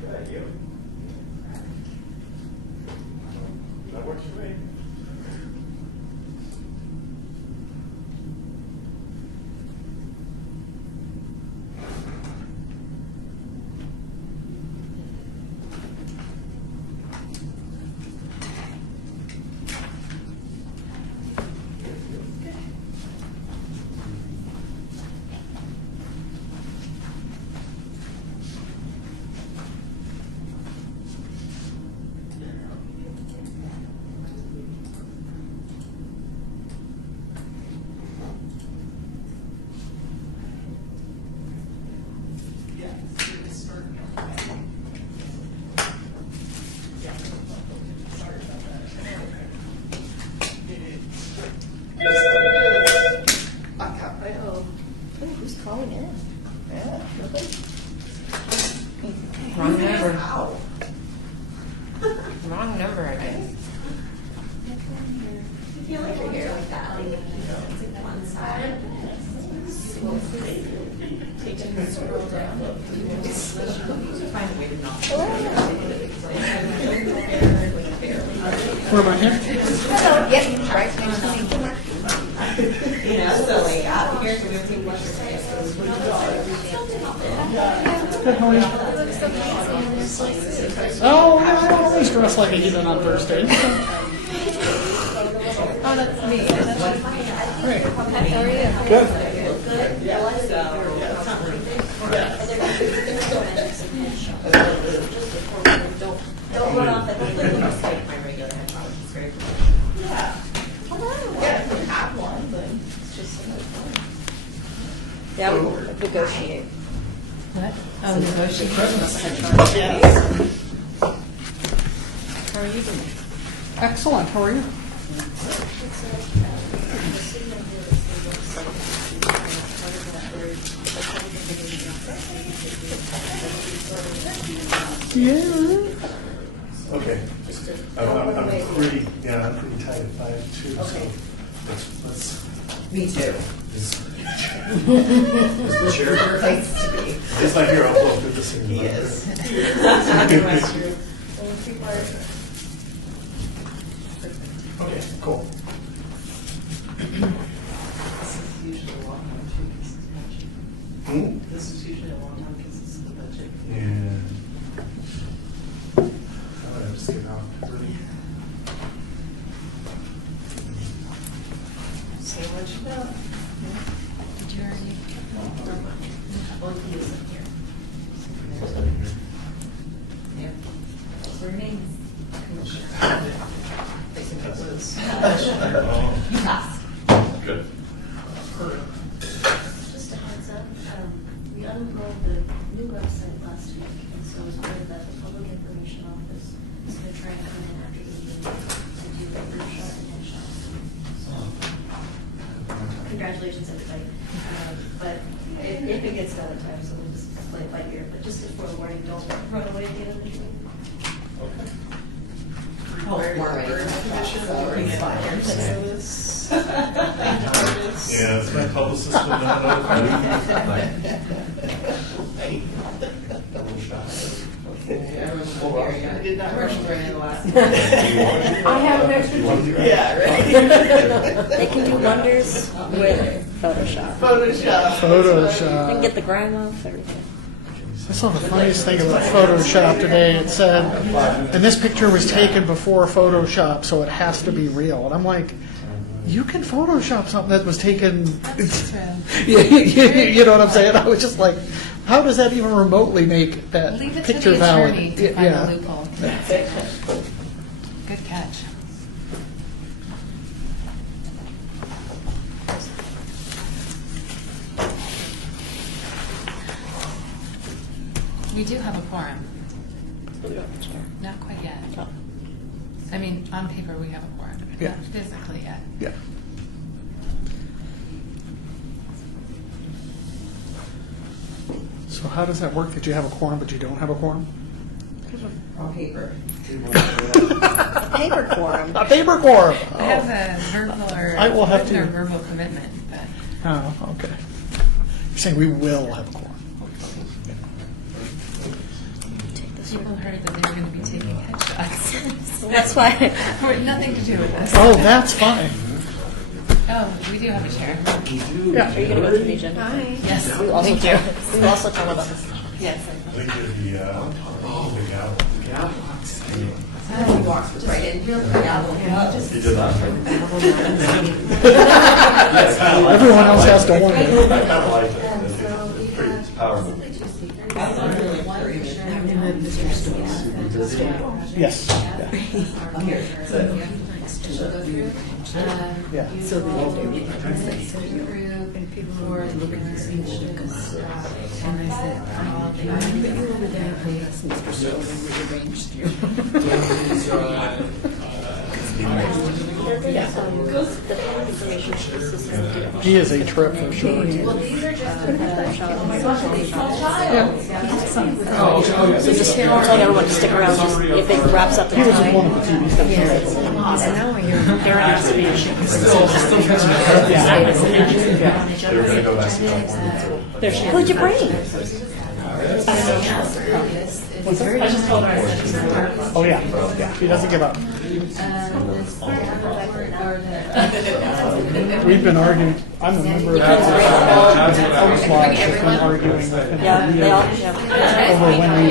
Good, you? That works for me. Who's calling in? Yeah, nobody. Wrong number. Wrong number, I guess. You feel like your hair like that, like, one side. Take a scroll down. Find a way to not. Where am I here? Hello, yep, right next to me. You know, so like, here's the weird thing. Good, how are you? Oh, I don't always dress like a heathen on Thursdays. Oh, that's me. Great. How are you? Good. Don't run off at the my regular headphones. It's very cool. Yeah. Yeah, we have one, but it's just so much fun. Yeah, we'll negotiate. What? Oh, negotiate. Yes. How are you doing? Excellent, how are you? Yeah. Okay. I'm pretty, yeah, I'm pretty tight at 5'2", so let's. Me too. Is the chair? Place to be. It's like you're all over the same. He is. Okay, cool. This is usually a long one too, because it's budget. Hmm? This is usually a long one because it's the budget. Yeah. I'm gonna just get out early. Say what you know. Did you already? Well, he is in here. What's in here? Yeah. Her name's Commissioner. I think it was. Oh, You passed. good. Just a heads up, we unrolled the new website last week, and so as part of that, the Public Information Office is going to try and come in after the meeting and do a workshop and headshots. So, congratulations, everybody. But if it gets done in time, so we'll just play it by ear, but just a forewarning, don't run away at the end of the meeting. Okay. Oh, right. Yeah, it's my publicist will not notify me. Double shot. I did not rush through any of the last. I have an extra. Yeah, right. They can do wonders with Photoshop. Photoshop. They Photoshop. can get the grime off, everything. I saw the funniest thing about Photoshop today. It said, and this picture was taken before Photoshop, so it has to be real. And I'm like, you can Photoshop something that was taken. You know what I'm saying? I was just like, how does that even remotely make that Leave it to picture the valid? attorney to find Yeah. a loophole. Good catch. We do have a quorum. Not quite yet. Oh. I mean, on paper, we have a quorum, but Yeah. not physically yet. Yeah. So how does that work that you have a quorum but you don't have a quorum? On paper. A paper quorum. A paper quorum. I have a verbal or I will have written or to- verbal commitment, but Oh, okay. You're saying we will have a quorum. People heard that they were going to be taking headshots. That's why. Nothing to do with this. Oh, that's fine. Oh, we do have a chair. Yeah. Are you going to go through the agenda? Yes. We also tell, we will also tell about this. Yes. I think you're the gavel. He walks right in here. He did that. Everyone else has to wonder. I kind of like it. It's pretty powerful. Yes. Yeah. So the group and people were looking at speeches. And I said, but you over there, please, Mr. Sullivan, we arranged you. The public information system. He is a trip for sure. So just telling everyone to stick around just if it wraps up in He was time. one of the TV stations. And now I hear. They're on speech. They were going to go back to California. There's Who'd you bring? I just told her. Oh, yeah. Yeah. He doesn't give up. We've been arguing. I'm a member of House Lodge. We've been arguing with him Yeah, they all, yeah. over when we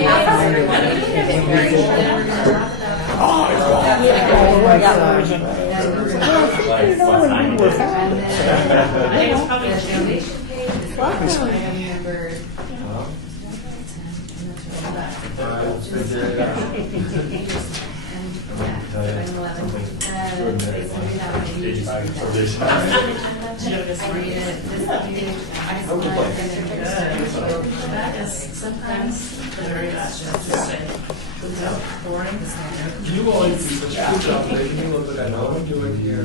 You all do such a good job making me look at what I'm doing here.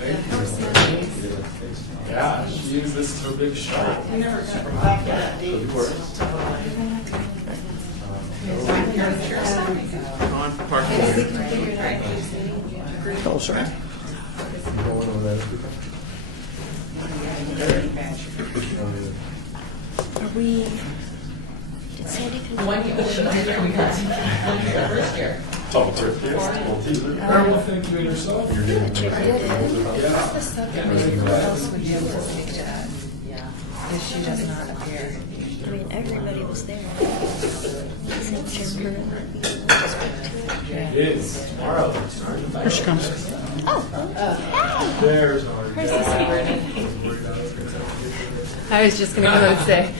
Thank you. Yeah, she used this to a big shot. Oh, sorry. Are we, did Sandy come? One year, we got first year. Double trip, yes. Very well, thank you, and yourself. You're getting The subcommittee, who else would be able to speak to that if she does not appear? I mean, everybody was there. Except Jim It is tomorrow. Here she comes. There's our. I was just going to come and say.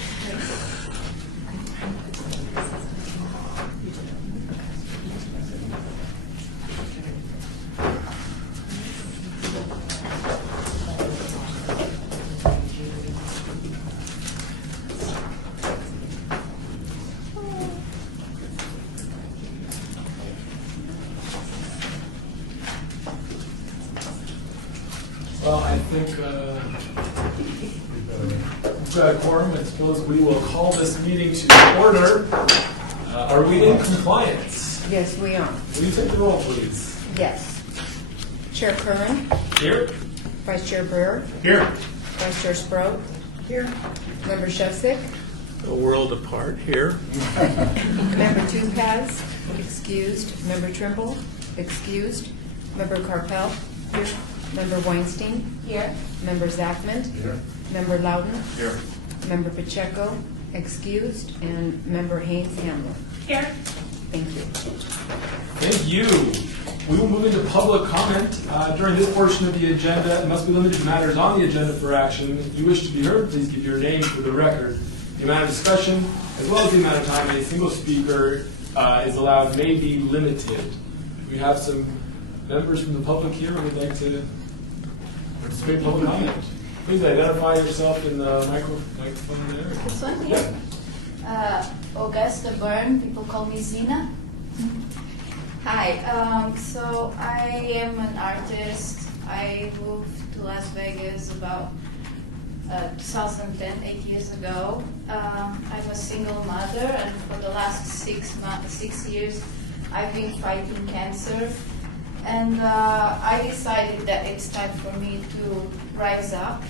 Well, I think we've got a quorum. I suppose we will call this meeting to order. Are we in compliance? Yes, we are. Will you take the roll, please? Yes. Chair Curran, Here. Vice Chair Brewer, Here. Vice Chair Sproat. Here. Member Shevsik, A world apart here. Member Tupaz, excused. Member Trimble, excused. Member Carpel, here. Member Weinstein, here. Member Zachman, Here. Member Loudon, Here. Member Pacheco, excused, and Member Haynes Hamlin. Here. Thank you. Thank you. We will move into public comment. During this portion of the agenda, it must be limited to matters on the agenda for action. If you wish to be heard, please give your name for the record. The amount of discussion, as well as the amount of time a single speaker is allowed, may be limited. We have some members from the public here who would like to participate in public comment. Please identify yourself in the microphone there. This one here. Augusta Byrne, people call me Zina. Hi, so I am an artist. I moved to Las Vegas about 2010, 8 years ago. I'm a single mother, and for the last 6 years, I've been fighting cancer. And I decided that it's time for me to rise up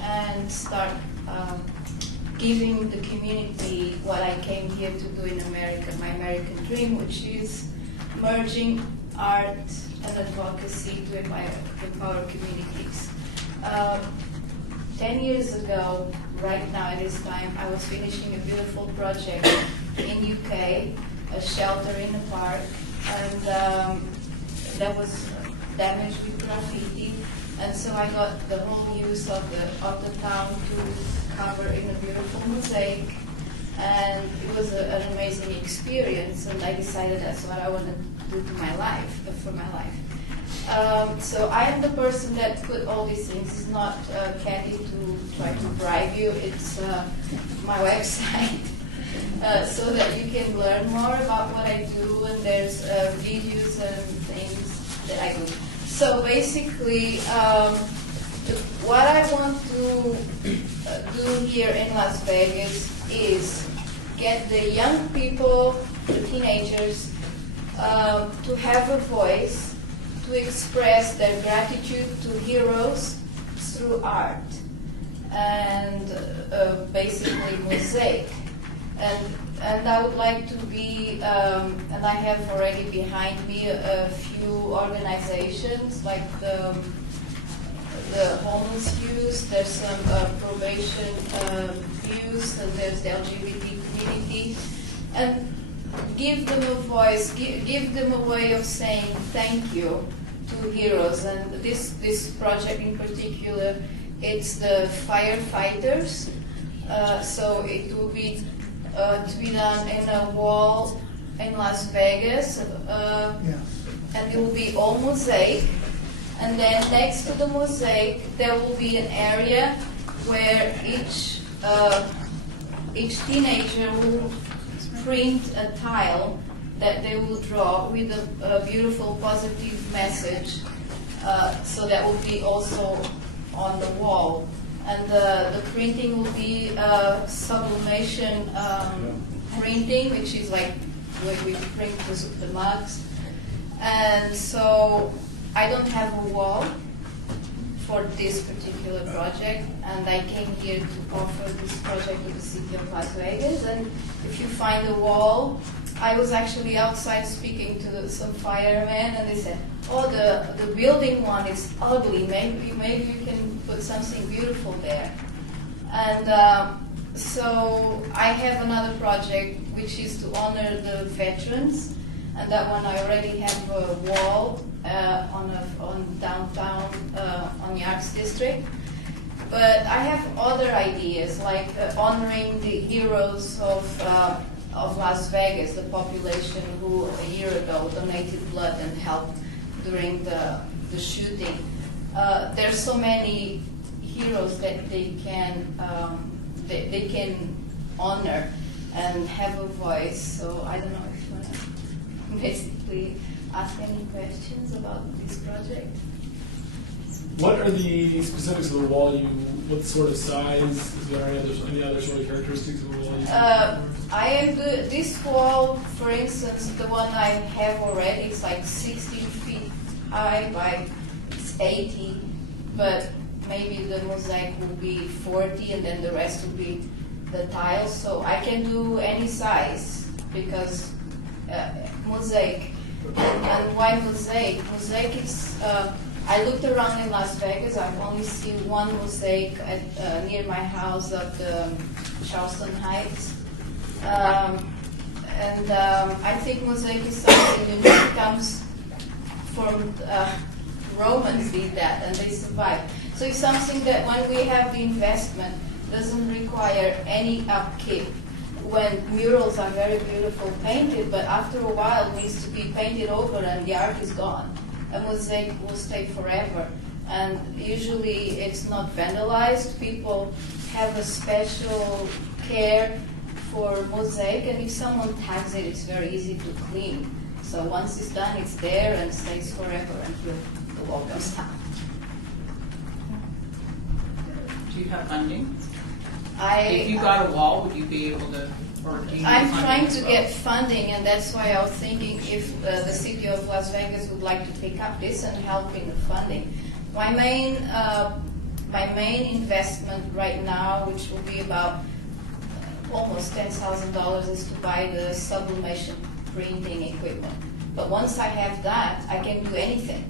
and start giving the community what I came here to do in America, my American dream, which is merging art and advocacy to empower communities. 10 years ago, right now at this time, I was finishing a beautiful project in UK, a shelter in a park, and that was damaged with graffiti. And so I got the whole use of the town to cover in a beautiful mosaic, and it was an amazing experience. And I decided that's what I want to do for my life. So I am the person that put all these things. It's not Kathy to try to bribe you. It's my website, so that you can learn more about what I do. And there's videos and things that I do. So basically, what I want to do here in Las Vegas is get the young people, the teenagers, to have a voice, to express their gratitude to heroes through art and basically mosaic. And I would like to be, and I have already behind me a few organizations like the homeless youth, there's some probation youth, and there's the LGBT community, and give them a voice, give them a way of saying thank you to heroes. And this project in particular, it's the firefighters. So it will be to be done in a wall in Las Vegas, and it will be all mosaic. And then next to the mosaic, there will be an area where each teenager will print a tile that they will draw with a beautiful positive message. So that will be also on the wall. And the printing will be sublimation printing, which is like where we print the mugs. And so I don't have a wall for this particular project, and I came here to offer this project to the city of Las Vegas. And if you find a wall, I was actually outside speaking to some firemen, and they said, "Oh, the building one is ugly. Maybe you can put something beautiful there." And so I have another project which is to honor the veterans, and that one I already have a wall on downtown on the Arts District. But I have other ideas like honoring the heroes of Las Vegas, the population who a year ago donated blood and helped during the shooting. There's so many heroes that they can honor and have a voice. So I don't know if you want to basically ask any questions about this project. What are the specifics of the wall? What sort of size? Is there any other sort of characteristics of the wall? I am this wall, for instance, the one I have already. It's like 60 feet high by 80, but maybe the mosaic will be 40, and then the rest will be the tiles. So I can do any size because mosaic. And why mosaic? Mosaic is. I looked around in Las Vegas. I've only seen one mosaic near my house at the Charleston Heights. And I think mosaic is something unique. It comes from Romans did that, and they survived. So it's something that when we have the investment, doesn't require any upkeep. When murals are very beautiful painted, but after a while it needs to be painted over and the art is gone. A mosaic will stay forever, and usually it's not vandalized. People have a special care for mosaic, and if someone tags it, it's very easy to clean. So once it's done, it's there and stays forever until the wall goes down. Do you have funding? If you got a wall, would you be able to, or do you need I'm funding trying as to well? get funding, and that's why I was thinking if the city of Las Vegas would like to pick up this and help in the funding. My main investment right now, which will be about almost $10,000 is to buy the sublimation printing equipment. But once I have that, I can do anything.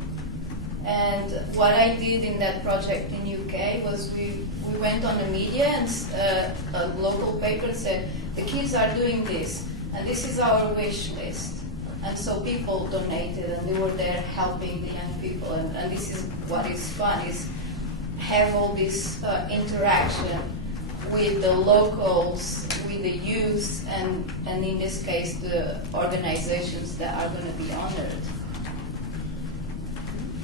And what I did in that project in UK was we went on the media and a local paper said, the kids are doing this, and this is our wish list. And so people donated, and they were there helping the young people. And this is what is fun, is have all this interaction with the locals, with the youth, and in this case, the organizations that are going to be honored.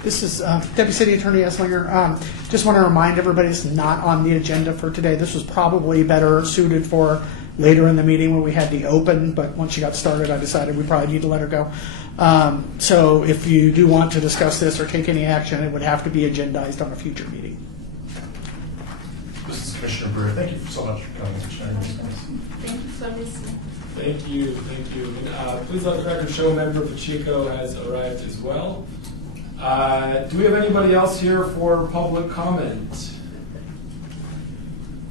This is Deputy City Attorney Esslinger. Just want to remind everybody it's not on the agenda for today. This was probably better suited for later in the meeting when we had the open, but once you got started, I decided we probably need to let her go. So if you do want to discuss this or take any action, it would have to be agendized on a future meeting. This is Commissioner Brewer. Thank you so much for coming and sharing this. Thank you for listening. Thank you, thank you. And, please let the record show Member Pacheco has arrived as well. Do we have anybody else here for public comment?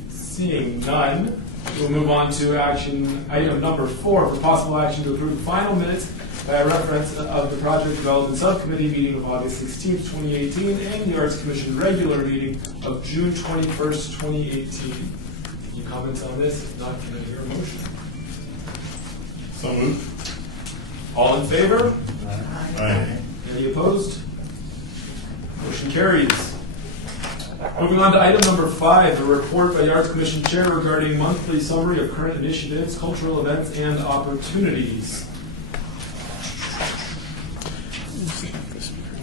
Seeing none, we'll move on to action item number 4 for possible action to approve final minutes by a reference of the Project Development Subcommittee meeting of August 16th, 2018, and the Arts Commission regular meeting of June 21st, 2018. Any comments on this? If not, can I hear a motion? So moved. All in favor? Aye. Any opposed? Motion carries. Moving on to item number 5, a report by the Arts Commission Chair regarding monthly summary of current initiatives, cultural events, and opportunities.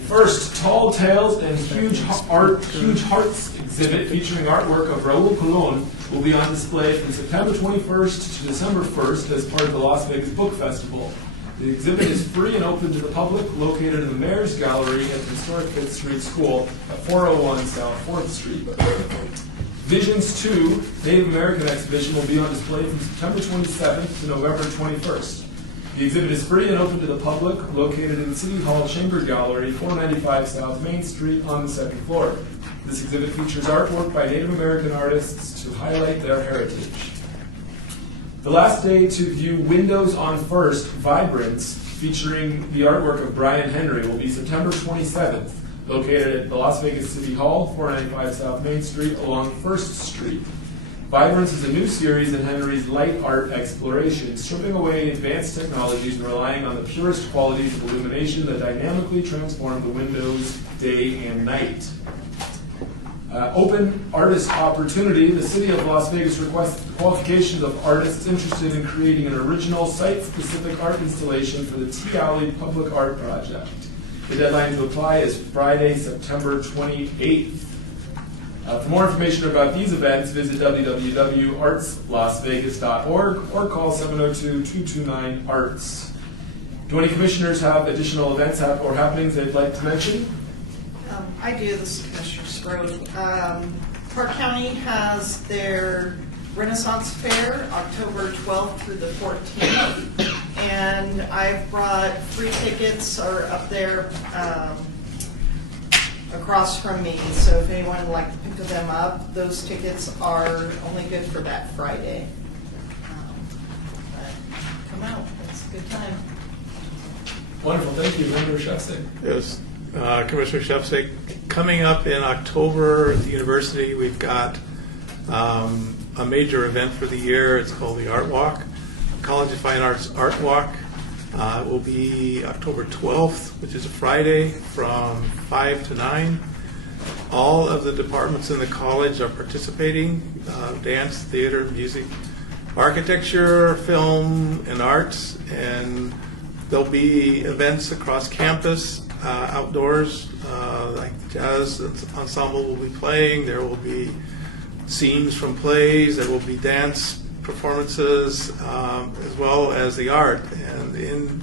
First, Tall Tales and Huge Hearts exhibit featuring artwork of Raul Colon will be on display from September 21st to December 1st as part of the Las Vegas Book Festival. The exhibit is free and open to the public, located in the Mayor's Gallery at the historic 5th Street School at 401 South 4th Street. Visions 2 Native American exhibition will be on display from September 27th to November 21st. The exhibit is free and open to the public, located in City Hall Chamber Gallery, 495 South Main Street on the 2nd floor. This exhibit features artwork by Native American artists to highlight their heritage. The last day to view Windows on First, Vibrance, featuring the artwork of Brian Henry, will be September 27th, located at the Las Vegas City Hall, 495 South Main Street along 1st Street. Vibrance is a new series in Henry's light art exploration, stripping away advanced technologies and relying on the purest qualities of illumination that dynamically transform the windows day and night. Open artist opportunity. The City of Las Vegas requests the qualifications of artists interested in creating an original site-specific art installation for the Tea Alley Public Art Project. The deadline to apply is Friday, September 28th. For more information about these events, visit www.artslasvegas.org or call 702-229-ARTS. Do any commissioners have additional events or happenings they'd like to mention? I do. This is Commissioner Strode. Park County has their Renaissance Fair, October 12th through the 14th, and I've brought free tickets are up there across from me. So if anyone would like to pick them up, those tickets are only good for that Friday. But come out; it's a good time. Wonderful, thank you, Member Shefsik. Yes, Commissioner Shefsik. Coming up in October at the university, we've got a major event for the year. It's called the Art Walk, College of Fine Arts Art Walk. It will be October 12th, which is a Friday, from 5 to 9. All of the departments in the college are participating: dance, theater, music, architecture, film, and arts. And there'll be events across campus, outdoors, like the jazz ensemble will be playing. There will be scenes from plays. There will be dance performances, as well as the art. And in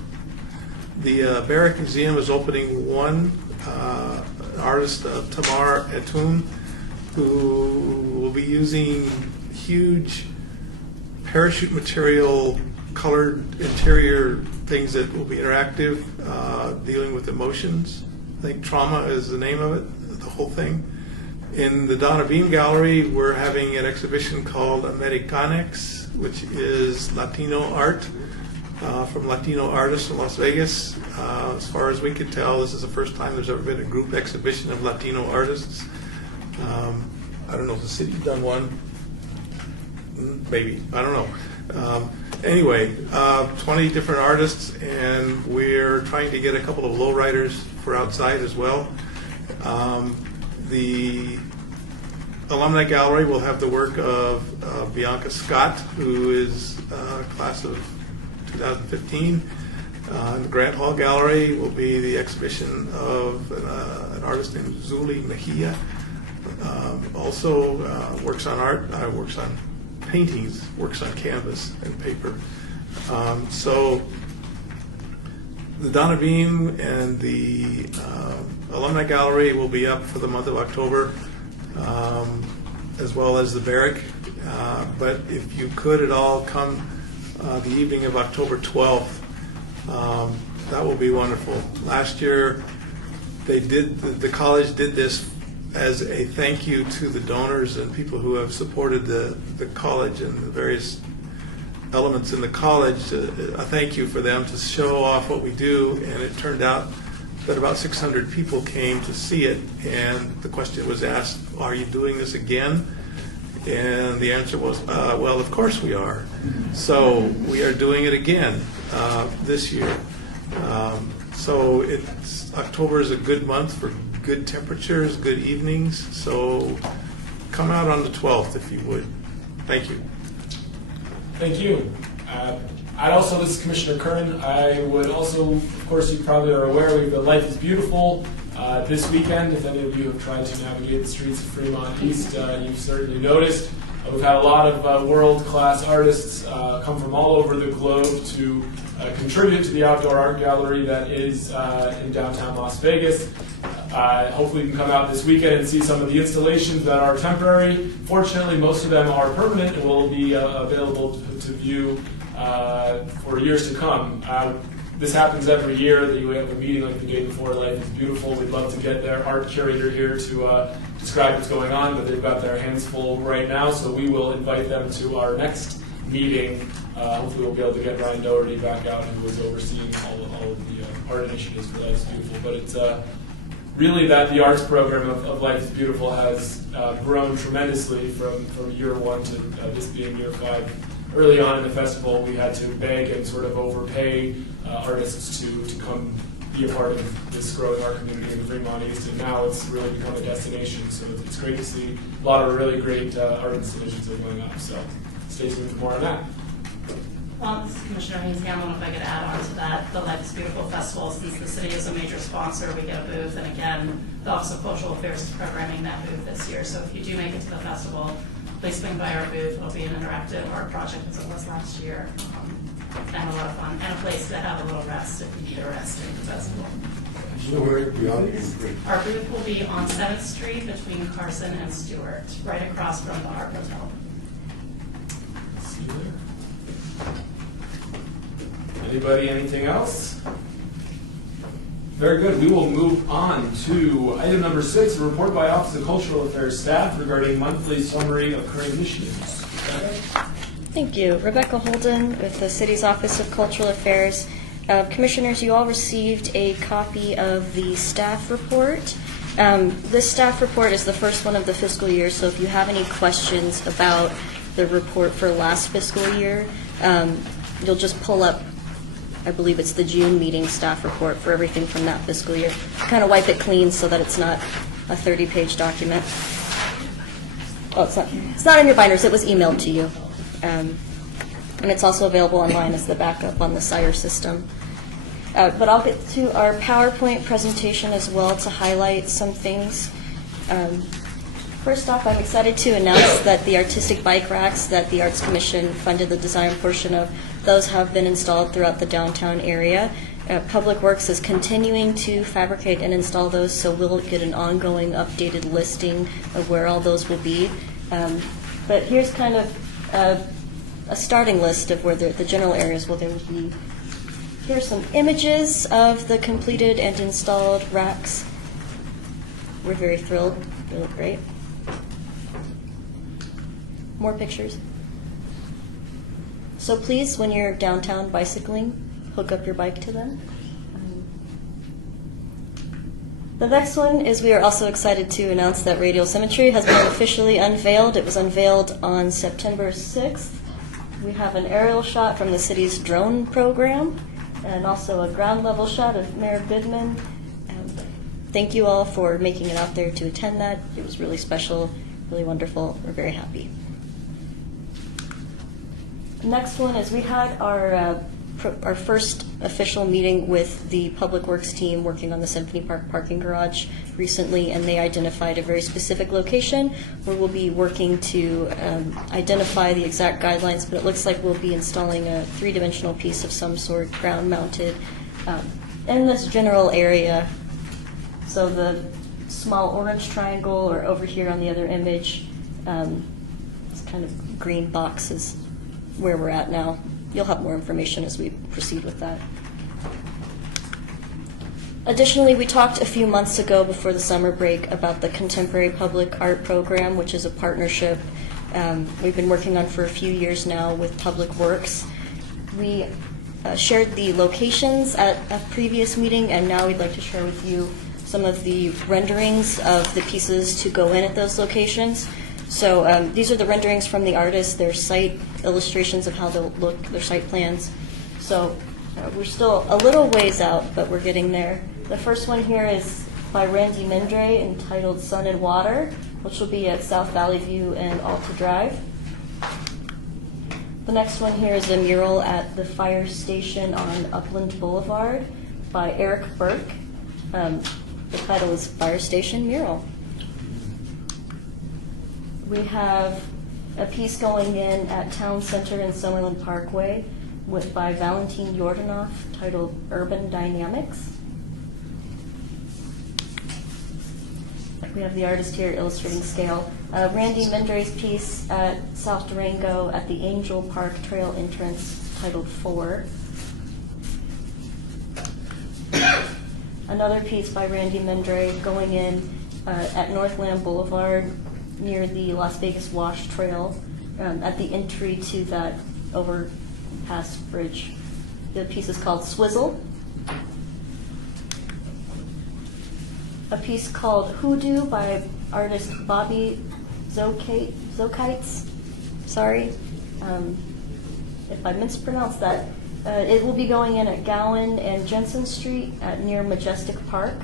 the Barrick Museum is opening one artist, Tamar Etun, who will be using huge parachute material colored interior things that will be interactive, dealing with emotions. I think Trauma is the name of it, the whole thing. In the Donna Beam Gallery, we're having an exhibition called Americanex, which is Latino art from Latino artists in Las Vegas. As far as we could tell, this is the first time there's ever been a group exhibition of Latino artists. I don't know if the city's done one. Maybe. I don't know. Anyway, 20 different artists, and we're trying to get a couple of lowriders for outside as well. The Alumni Gallery will have the work of Bianca Scott, who is class of 2015. The Grant Hall Gallery will be the exhibition of an artist named Zuli Mejia. Also works on art, works on paintings, works on canvas and paper. So the Donna Beam and the Alumni Gallery will be up for the month of October, as well as the Barrack. But if you could at all come the evening of October 12th, that will be wonderful. Last year, the college did this as a thank you to the donors and people who have supported the college and the various elements in the college. A thank you for them to show off what we do, and it turned out that about 600 people came to see it, and the question was asked, are you doing this again? And the answer was, well, of course we are. So we are doing it again this year. So October is a good month for good temperatures, good evenings. So come out on the 12th if you would. Thank you. Thank you. This is Commissioner Curran. I would also, of course, you probably are aware, we have the Life is Beautiful this weekend. If any of you have tried to navigate the streets of Fremont East, you've certainly noticed. We've had a lot of world-class artists come from all over the globe to contribute to the outdoor art gallery that is in downtown Las Vegas. Hopefully you can come out this weekend and see some of the installations that are temporary. Fortunately, most of them are permanent and will be available to view for years to come. This happens every year that you have a meeting like the day before Life is Beautiful. We'd love to get their art curator here to describe what's going on, but they've got their hands full right now, so we will invite them to our next meeting. Hopefully we'll be able to get Ryan Doherty back out, who was overseeing all of the art initiatives for Life is Beautiful. But it's really that the arts program of Life is Beautiful has grown tremendously from year one to this being year 5. Early on in the festival, we had to beg and sort of overpay artists to come be a part of this growing art community in Fremont East, and now it's really become a destination. So it's great to see a lot of really great art installations that are going up. So stay tuned for more on that. Well, this is Commissioner Haynes Hamlin. If I could add on to that, the Life is Beautiful Festival, since the city is a major sponsor, we get a booth, and again, the Office of Cultural Affairs is programming that booth this year. So if you do make it to the festival, please swing by our booth. It'll be an interactive art project as it was last year, and a lot of fun, and a place to have a little rest if you need a rest during the festival. Our booth will be on 7th Street between Carson and Stewart, right across from the Art Hotel. See you there. Anybody, anything else? Very good. We will move on to item number 6, a report by Office of Cultural Affairs staff regarding monthly summary of current initiatives. Thank you. Rebecca Holden with the City's Office of Cultural Affairs. Commissioners, you all received a copy of the staff report. This staff report is the first one of the fiscal year, so if you have any questions about the report for last fiscal year, you'll just pull up, I believe it's the June meeting staff report for everything from that fiscal year. Kind of wipe it clean so that it's not a 30-page document. Oh, it's not in your binders. It was emailed to you. And it's also available online as the backup on the Sire system. But I'll get to our PowerPoint presentation as well to highlight some things. First off, I'm excited to announce that the artistic bike racks that the Arts Commission funded the design portion of, those have been installed throughout the downtown area. Public Works is continuing to fabricate and install those, so we'll get an ongoing updated listing of where all those will be. But here's kind of a starting list of where the general areas where they will be. Here's some images of the completed and installed racks. We're very thrilled. They look great. More pictures. So please, when you're downtown bicycling, hook up your bike to them. The next one is we are also excited to announce that Radial Symmetry has been officially unveiled. It was unveiled on September 6th. We have an aerial shot from the city's drone program and also a ground level shot of Mayor Goodman. Thank you all for making it out there to attend that. It was really special, really wonderful. We're very happy. Next one is we had our first official meeting with the Public Works team working on the Symphony Park parking garage recently, and they identified a very specific location where we'll be working to identify the exact guidelines, but it looks like we'll be installing a three-dimensional piece of some sort, ground-mounted, in this general area. So the small orange triangle, or over here on the other image, this kind of green box is where we're at now. You'll have more information as we proceed with that. Additionally, we talked a few months ago before the summer break about the Contemporary Public Art Program, which is a partnership we've been working on for a few years now with Public Works. We shared the locations at a previous meeting, and now we'd like to share with you some of the renderings of the pieces to go in at those locations. So these are the renderings from the artists, their site illustrations of how they'll look, their site plans. So we're still a little ways out, but we're getting there. The first one here is by Randy Mendre, entitled Sun and Water, which will be at South Valley View and Alta Drive. The next one here is a mural at the fire station on Upland Boulevard by Eric Burke. The title is Fire Station Mural. We have a piece going in at Town Center and Summerlin Parkway by Valentin Yordanov, titled Urban Dynamics. We have the artist here illustrating scale. Randy Mendre's piece at South Durango at the Angel Park Trail entrance, titled 4. Another piece by Randy Mendre going in at Northland Boulevard near the Las Vegas Wash Trail at the entry to that overpass bridge. The piece is called Swizzle. A piece called Hoodoo by artist Bobby Zokites. Sorry if I mispronounced that. It will be going in at Gowan and Jensen Street near Majestic Park.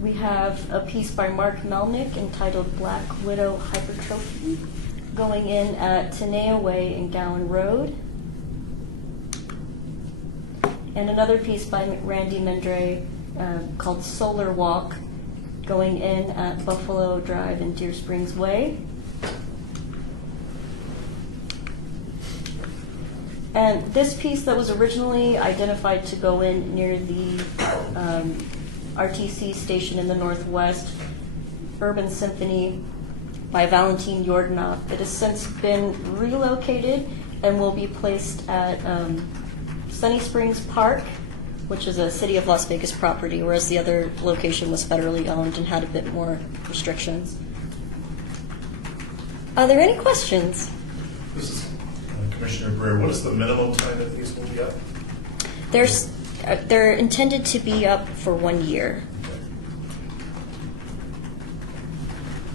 We have a piece by Mark Melnick entitled Black Widow Hypertrophy going in at Tenea Way and Gowan Road. And another piece by Randy Mendre called Solar Walk going in at Buffalo Drive and Deer Springs Way. And this piece that was originally identified to go in near the RTC station in the Northwest, Urban Symphony by Valentin Yordanov. It has since been relocated and will be placed at Sunny Springs Park, which is a City of Las Vegas property, whereas the other location was federally owned and had a bit more restrictions. Are there any questions? This is Commissioner Brewer. What is the minimum time that these will be up? They're intended to be up for 1 year.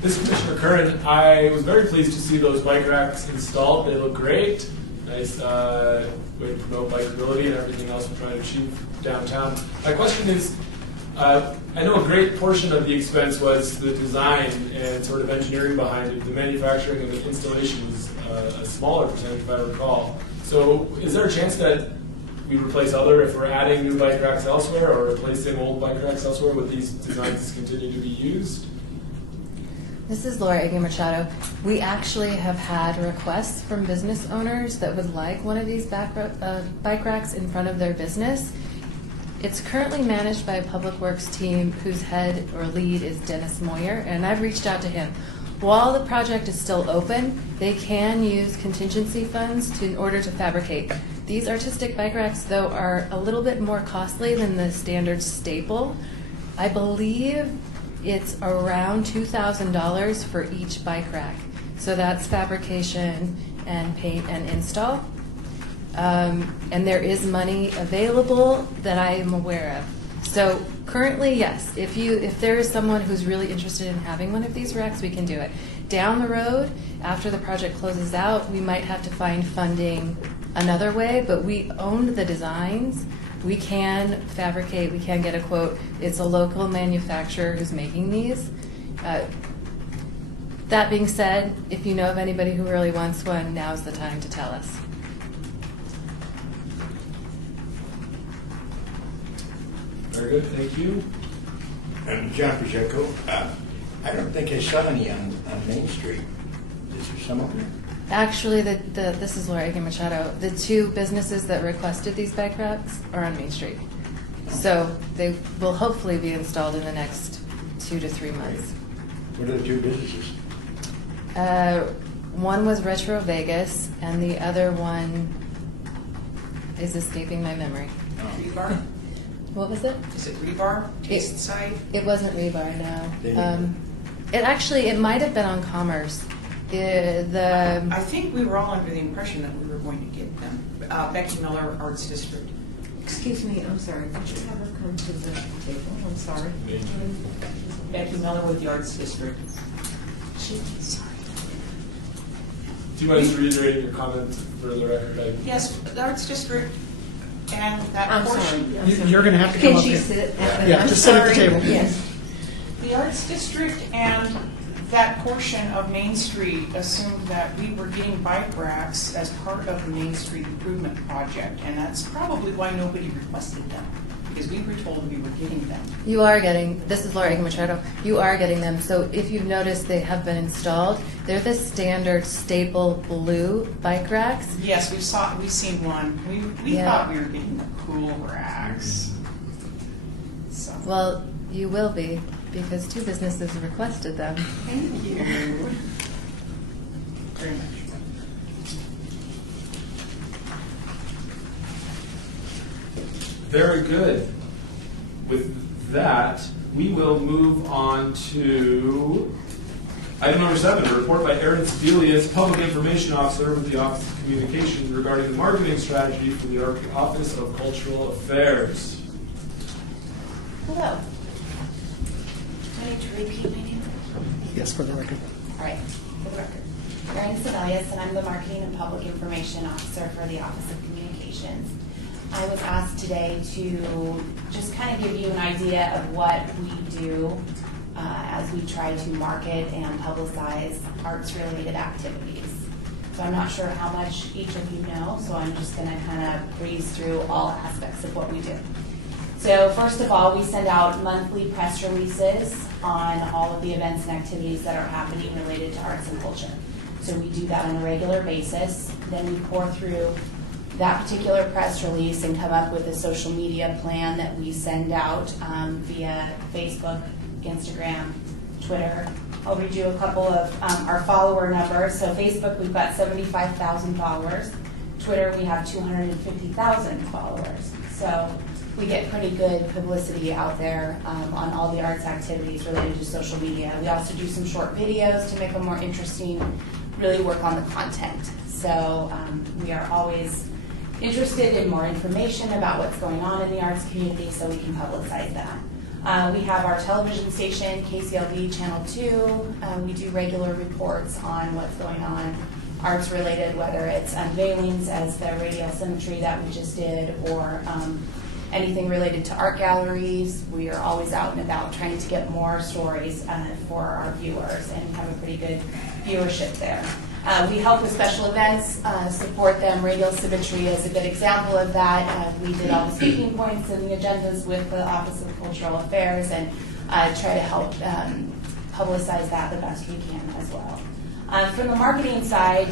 This is Commissioner Curran. I was very pleased to see those bike racks installed. They look great. Nice way to promote bikeability and everything else we're trying to achieve downtown. My question is, I know a great portion of the expense was the design and sort of engineering behind it. The manufacturing and the installation was a smaller percentage, if I recall. So is there a chance that we replace if we're adding new bike racks elsewhere or replacing old bike racks elsewhere, would these designs continue to be used? This is Laura Ege Machado. We actually have had requests from business owners that would like one of these bike racks in front of their business. It's currently managed by a Public Works team whose head or lead is Dennis Moyer, and I've reached out to him. While the project is still open, they can use contingency funds in order to fabricate. These artistic bike racks, though, are a little bit more costly than the standard staple. I believe it's around $2,000 for each bike rack. So that's fabrication and paint and install. And there is money available that I am aware of. So currently, yes, if there is someone who's really interested in having one of these racks, we can do it. Down the road, after the project closes out, we might have to find funding another way, but we own the designs. We can fabricate, we can get a quote. It's a local manufacturer who's making these. That being said, if you know of anybody who really wants one, now's the time to tell us. Very good, thank you. And John Pacheco, I don't think I saw any on Main Street. Is there some over there? Actually, this is Laura Egan Machado. The two businesses that requested these bike racks are on Main Street. So they will hopefully be installed in the next 2 to 3 months. What are the two businesses? One was Retro Vegas, and the other one is escaping my memory. Rebar? What was it? Is it Rebar? Taste side? It wasn't Rebar, no. It might have been on Commerce. I think we were all under the impression that we were going to get them. Becky Miller, Arts District. Excuse me, I'm sorry. Could you have her come to the table? I'm sorry. Becky Miller with the Arts District. Sorry. Do you mind just reiterating your comment for the record? Yes, the Arts District and that I'm portion. sorry. You're going to have to come Can up she here. sit? Yeah, just sit at the table. Yes. The Arts District and that portion of Main Street assumed that we were getting bike racks as part of the Main Street Improvement Project, and that's probably why nobody requested them, because we were told we were getting them. You are getting, this is Laura Egan Machado, you are getting them. So if you've noticed, they have been installed. They're the standard staple blue bike racks. Yes, we've seen one. We Yeah. thought we were getting the cool racks. So. Well, you will be, because two businesses requested them. Thank you. Very much. Very good. With that, we will move on to item number 7, a report by Erin Sebelius, Public Information Officer with the Office of Communications regarding the marketing strategy for the Office of Cultural Affairs. Hello. Do I need to repeat my name? Yes, for the record. All right, for the record. Erin Sebelius, and I'm the Marketing and Public Information Officer for the Office of Communications. I was asked today to just kind of give you an idea of what we do as we try to market and publicize arts-related activities. So I'm not sure how much each of you know, so I'm just going to kind of breeze through all aspects of what we do. So first of all, we send out monthly press releases on all of the events and activities that are happening related to arts and culture. So we do that on a regular basis. Then we pour through that particular press release and come up with a social media plan that we send out via Facebook, Instagram, Twitter. I'll read you a couple of our follower numbers. So Facebook, we've got 75,000 followers. Twitter, we have 250,000 followers. So we get pretty good publicity out there on all the arts activities related to social media. We also do some short videos to make them more interesting, really work on the content. So we are always interested in more information about what's going on in the arts community so we can publicize that. We have our television station, KCLV Channel 2. We do regular reports on what's going on arts related, whether it's unveilings as the Radial Symmetry that we just did, or anything related to art galleries. We are always out and about trying to get more stories for our viewers and have a pretty good viewership there. We help with special events, support them. Radial Symmetry is a good example of that. We did all the speaking points and the agendas with the Office of Cultural Affairs and try to help publicize that the best we can as well. From the marketing side,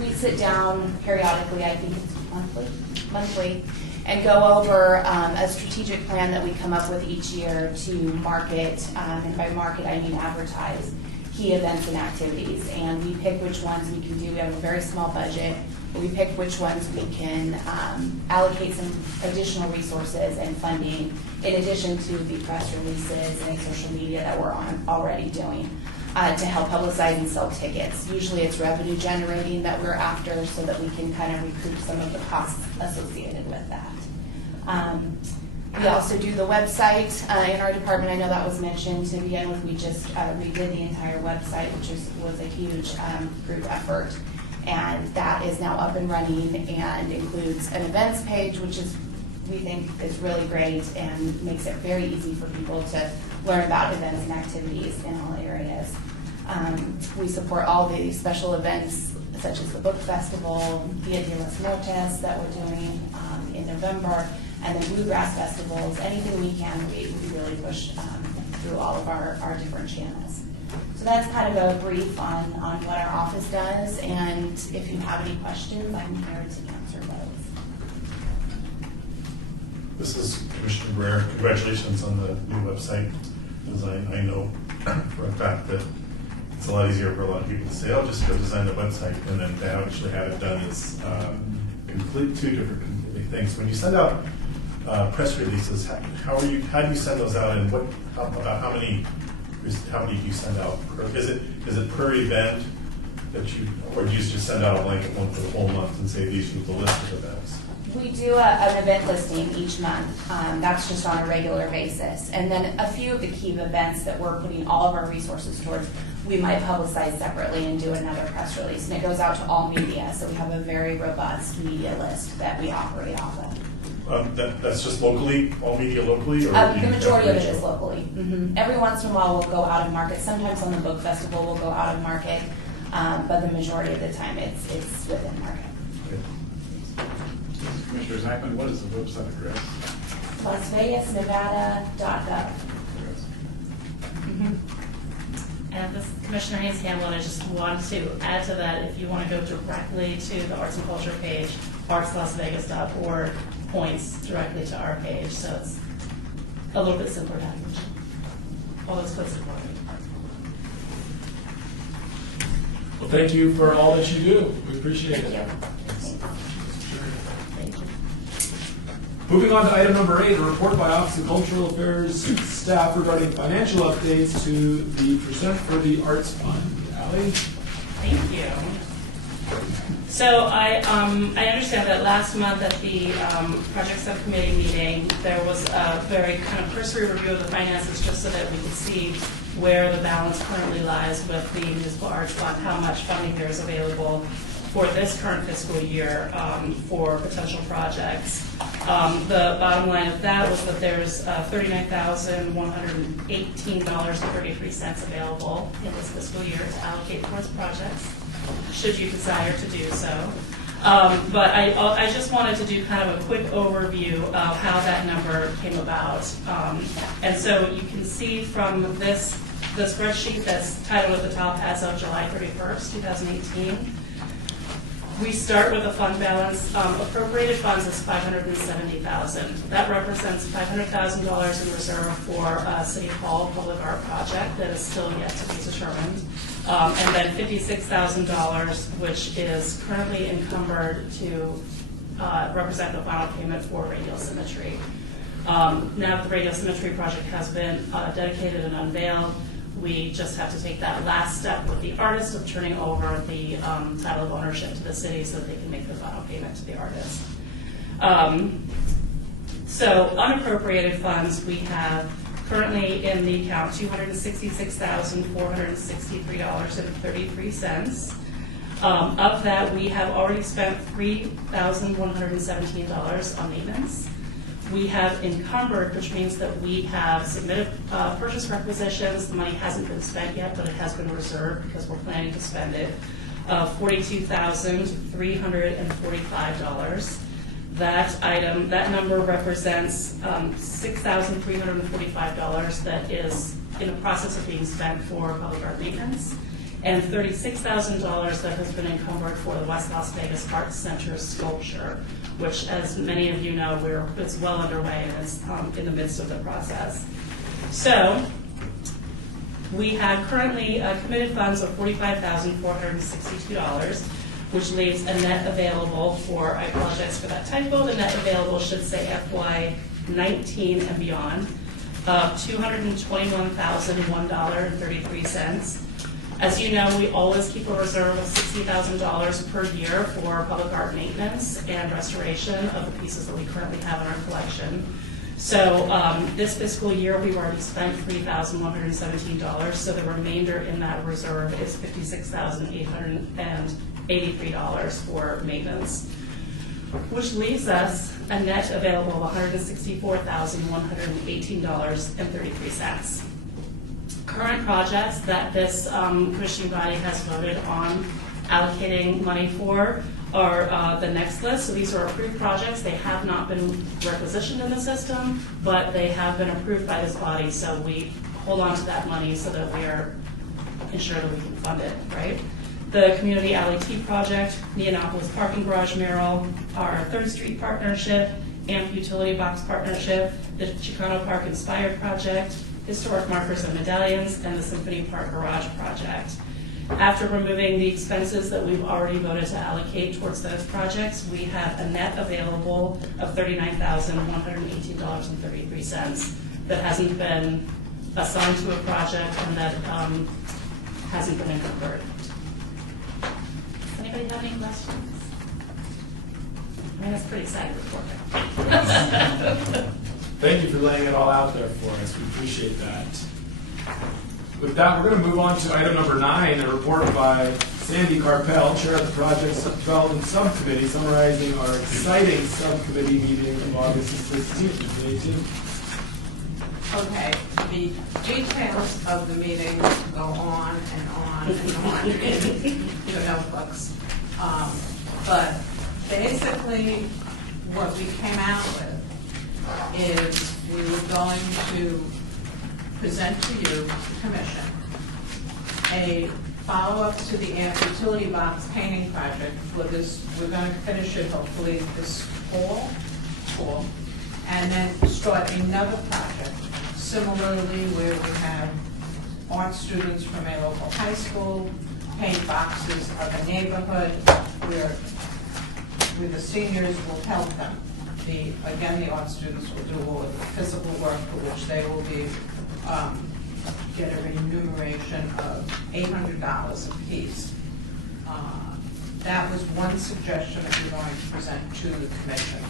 we sit down periodically, I think it's monthly, and go over a strategic plan that we come up with each year to market, and by market I mean advertise, key events and activities. And we pick which ones we can do. We have a very small budget, but we pick which ones we can allocate some additional resources and funding in addition to the press releases and social media that we're already doing. to help publicize and sell tickets. Usually it's revenue generating that we're after so that we can kind of recoup some of the costs associated with that. We also do the website in our department. I know that was mentioned to begin with. We just redid the entire website, which was a huge group effort. And that is now up and running and includes an events page, which is, we think, is really great and makes it very easy for people to learn about events and activities in all areas. We support all the special events such as the book festival, Dia de los Muertos that we're doing in November, and then bluegrass festivals. Anything we can, we really push through all of our different channels. So that's kind of a brief on what our office does, and if you have any questions, I'm here to answer those. This is Commissioner Brer. Congratulations on the new website design. I know for a fact that it's a lot easier for a lot of people to say, "Oh, just go design the website," and then to actually have it done is two different completely things. When you send out press releases, how do you send those out, and how many do you send out? Is it per event that you, or do you just send out a blanket one for the whole month and say these are the list of events? We do an event listing each month. That's just on a regular basis. And then a few of the key events that we're putting all of our resources towards, we might publicize separately and do another press release. And it goes out to all media, so we have a very robust media list that we operate off of. That's just locally, all media locally? Or the majority of it is locally. Mm-hmm. Every once in a while we'll go out of market. Sometimes on the book festival we'll go out of market, but the majority of the time it's within market. Commissioner Zachman, what is the website address? LasVegasNevada.gov. And this Commissioner Haynes Hamlin, I just want to add to that, if you want to go directly to the Arts and Culture page, artslasvegas.org points directly to our page, so it's a little bit simpler to navigate. All those clicks are important. Well, thank you for all that you do. We appreciate it. Thank you. Moving on to item number 8, a report by Office of Cultural Affairs staff regarding financial updates to the Percent for the Arts Fund. Allie? Thank you. So I understand that last month at the project subcommittee meeting, there was a very kind of cursory review of the finances just so that we could see where the balance currently lies with the Municipal Arts Fund, how much funding there is available for this current fiscal year for potential projects. The bottom line of that was that there's $39,118.33 available in this fiscal year to allocate towards projects, should you desire to do so. But I just wanted to do kind of a quick overview of how that number came about. And so you can see from the spreadsheet that's titled at the top as of July 31st, 2018, we start with a fund balance. Appropriated funds is $570,000. That represents $500,000 in reserve for a City Hall public art project that is still yet to be determined. And then $56,000, which is currently encumbered to represent the final payment for radial symmetry. Now that the radial symmetry project has been dedicated and unveiled, we just have to take that last step with the artist of turning over the title of ownership to the city so that they can make the final payment to the artist. So unappropriated funds, we have currently in the account $266,463.33. Of that, we have already spent $3,117 on maintenance. We have encumbered, which means that we have submitted purchase requisitions. The money hasn't been spent yet, but it has been reserved because we're planning to spend it, $42,345. That number represents $6,345 that is in the process of being spent for public art maintenance, and $36,000 that has been encumbered for the West Las Vegas Arts Center sculpture, which, as many of you know, it's well underway and it's in the midst of the process. So we have currently committed funds of $45,462, which leaves a net available for, I apologize for that typo, the net available should say FY19 and beyond, of $221,001.33. As you know, we always keep a reserve of $60,000 per year for public art maintenance and restoration of the pieces that we currently have in our collection. So this fiscal year, we've already spent $3,117, so the remainder in that reserve is $56,883 for maintenance, which leaves us a net available of $164,118.33. Current projects that this commissioning body has voted on allocating money for are the next list. So these are approved projects. They have not been requisitioned in the system, but they have been approved by this body. So we hold on to that money so that we are ensured that we can fund it, right? The Community Alley T project, Neonopolis Parking Garage mural, our 3rd Street partnership, AMP Utility Box partnership, the Chicano Park Inspired project, Historic Markers and Medallions, and the Symphony Park Garage project. After removing the expenses that we've already voted to allocate towards those projects, we have a net available of $39,118.33 that hasn't been assigned to a project and that hasn't been incurred. Does anybody have any questions? I mean, that's pretty exciting report. Thank you for laying it all out there for us. We appreciate that. With that, we're going to move on to item number 9, a report by Sandy Carpel, Chair of the Project Development Subcommittee, summarizing our exciting subcommittee meeting of August 16th to 18th. Okay, the details of the meeting go on and on and on in your notebooks. But basically, what we came out with is we were going to present to you, the commission, a follow-up to the AMP Utility Box painting project for this. We're going to finish it hopefully this fall, and then start another project, similarly where we have art students from a local high school paint boxes of a neighborhood where the seniors will help them. Again, the art students will do all of the physical work for which they will be get a remuneration of $800 a piece. That was one suggestion that we're going to present to the commission.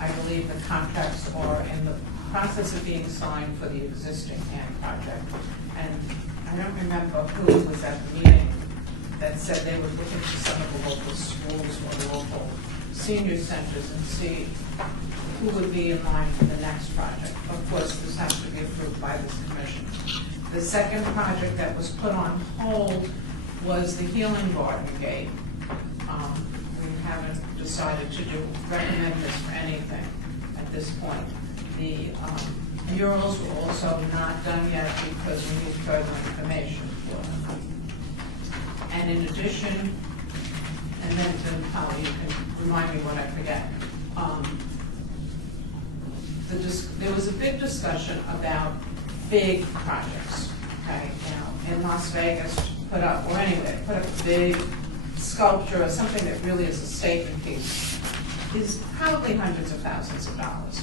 I believe the contracts are in the process of being signed for the existing AMP project. And I don't remember who was at the meeting that said they were looking for some of the local schools or the local senior centers and see who would be in line for the next project. Of course, this has to be approved by this commission. The second project that was put on hold was the Healing Garden Gate. We haven't decided to recommend this for anything at this point. The murals were also not done yet because we need further information for them. And in addition, and then Polly, you can remind me when I forget. There was a big discussion about big projects. Okay, now in Las Vegas, put up a big sculpture or something that really is a statement piece is probably hundreds of thousands of dollars.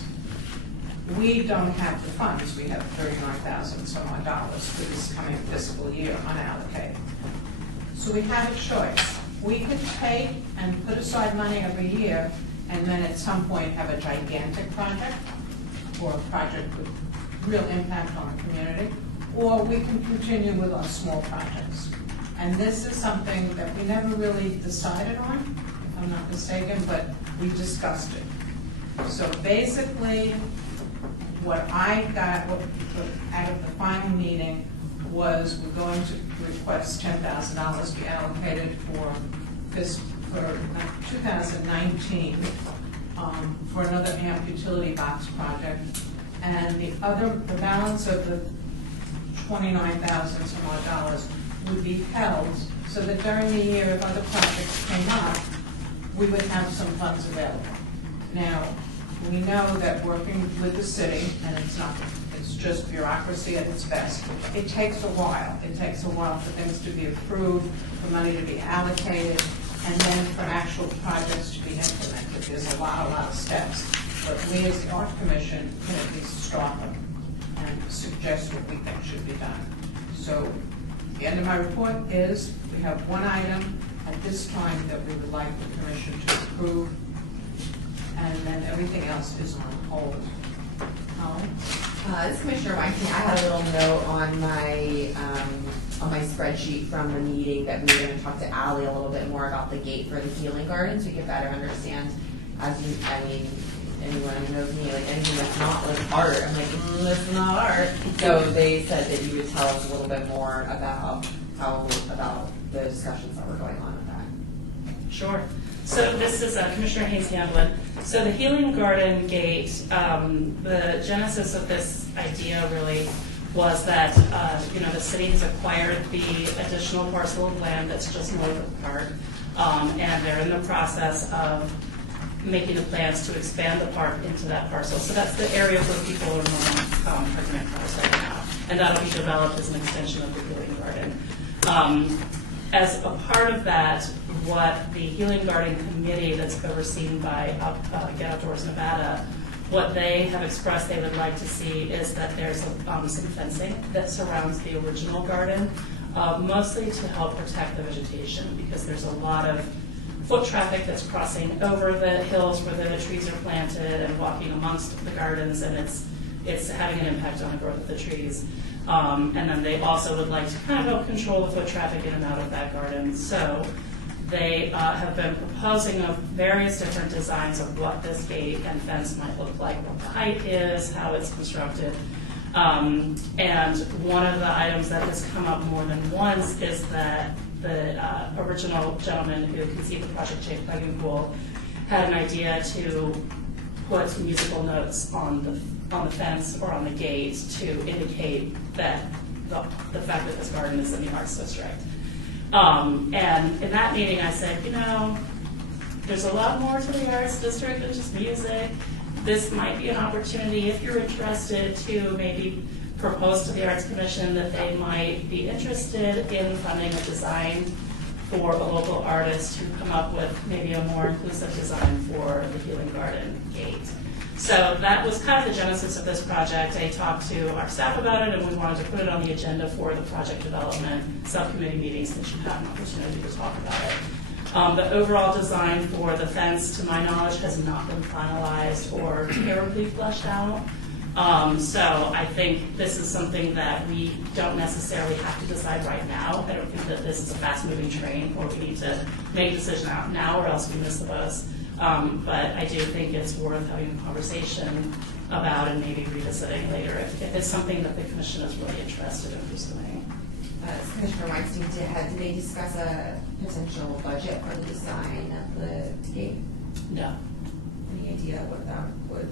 We don't have the funds. We have $39,000 some odd dollars for this coming fiscal year unallocated. So we have a choice. We could take and put aside money every year and then at some point have a gigantic project or a project with real impact on the community, or we can continue with our small projects. And this is something that we never really decided on, if I'm not mistaken, but we discussed it. So basically, what I got out of the final meeting was we're going to request $10,000 be allocated for 2019 for another AMP utility box project, and the balance of the $29,000 some odd dollars would be held so that during the year, if other projects came up, we would have some funds available. Now, we know that working with the city, and it's just bureaucracy at its best, it takes a while. It takes a while for things to be approved, for money to be allocated, and then for actual projects to be implemented. There's a lot of steps. But we as the Art Commission can at least start them and suggest what we think should be done. So The end of my report is, we have one item at this time that we would like the commission to approve, and then everything else is on hold. Holly? This is Commissioner Weinstein. I had a little note on my spreadsheet from the meeting that we were going to talk to Ally a little bit more about the gate for the healing garden, so we could better understand. Anyone who knows me, like anything that's not like art, I'm like, that's not art. So they said that you would tell us a little bit more about about the discussions that were going on with that. Sure. So this is Commissioner Haynes Hamblin. So the Healing Garden Gate, the genesis of this idea really was that the city has acquired the additional parcel of land that's just north of the park, and they're in the process of making the plans to expand the park into that parcel. So that's the area where people are mowing permanent grass right now, and that'll be developed as an extension of the Healing Garden. As a part of that, what the Healing Garden Committee that's overseen by Get Outdoors Nevada, what they have expressed they would like to see is that there's some fencing that surrounds the original garden, mostly to help protect the vegetation, because there's a lot of foot traffic that's crossing over the hills where the trees are planted and walking amongst the gardens, and it's having an impact on the growth of the trees. And then they also would like to kind of help control the foot traffic in and out of that garden. So they have been proposing of various different designs of what this gate and fence might look like, what the height is, how it's constructed. And one of the items that has come up more than once is that the original gentleman who conceived the project, Jake Plegenpool, had an idea to put musical notes on the fence or on the gate to indicate that the fact that this garden is in the Arts District. And in that meeting I said, there's a lot more to the Arts District than just music. This might be an opportunity, if you're interested, to maybe propose to the Arts Commission that they might be interested in funding a design for a local artist to come up with maybe a more inclusive design for the Healing Garden Gate. So that was kind of the genesis of this project. I talked to our staff about it, and we wanted to put it on the agenda for the project development subcommittee meetings, so that you have an opportunity to talk about it. The overall design for the fence, to my knowledge, has not been finalized or terribly fleshed out. So I think this is something that we don't necessarily have to decide right now. I don't think that this is a fast-moving train, or we need to make a decision out now, or else we miss the bus. But I do think it's worth having a conversation about and maybe revisiting later if it's something that the commission is really interested in pursuing. Commissioner Weinstein, did they discuss a potential budget for the design of the gate? No. Any idea what that would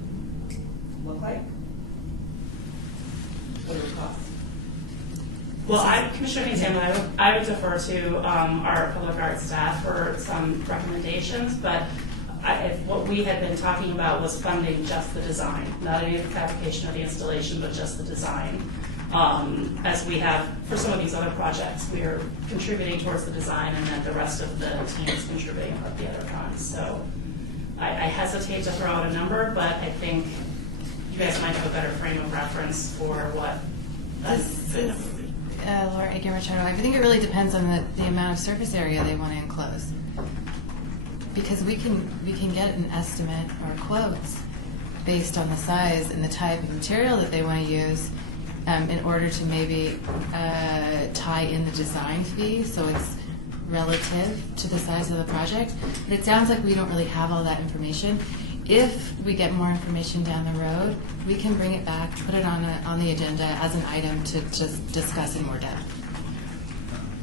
look like? What it would cost? Well, Commissioner Haynes-Hamlin, I would defer to our public arts staff for some recommendations, but what we had been talking about was funding just the design, not any of the fabrication or the installation, but just the design. As we have for some of these other projects, we are contributing towards the design, and then the rest of the team is contributing with the other funds. So I hesitate to throw out a number, but I think you guys might have a better frame of reference for what that number would be. Laura Aguirre-Machado, I think it really depends on the amount of surface area they want to enclose. Because we can get an estimate or quotes based on the size and the type of material that they want to use in order to maybe tie in the design fee so it's relative to the size of the project. But it sounds like we don't really have all that information. If we get more information down the road, we can bring it back, put it on the agenda as an item to just discuss in more depth.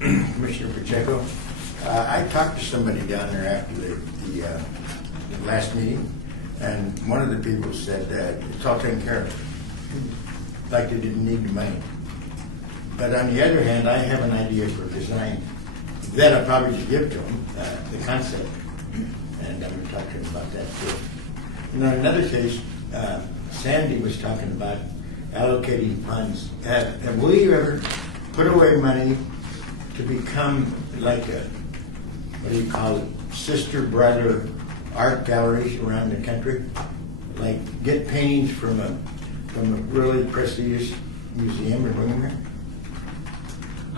Commissioner Pacheco, I talked to somebody down there after the last meeting, and one of the people said that it's all taken care of, like they didn't need the money. But on the other hand, I have an idea for design that I'll probably just give to them, the concept, and I'm going to talk to them about that too. In another case, Sandy was talking about allocating funds. Have we ever put away money to become like a, what do you call it, sister brother art galleries around the country? Like get paintings from a really prestigious museum or whatever?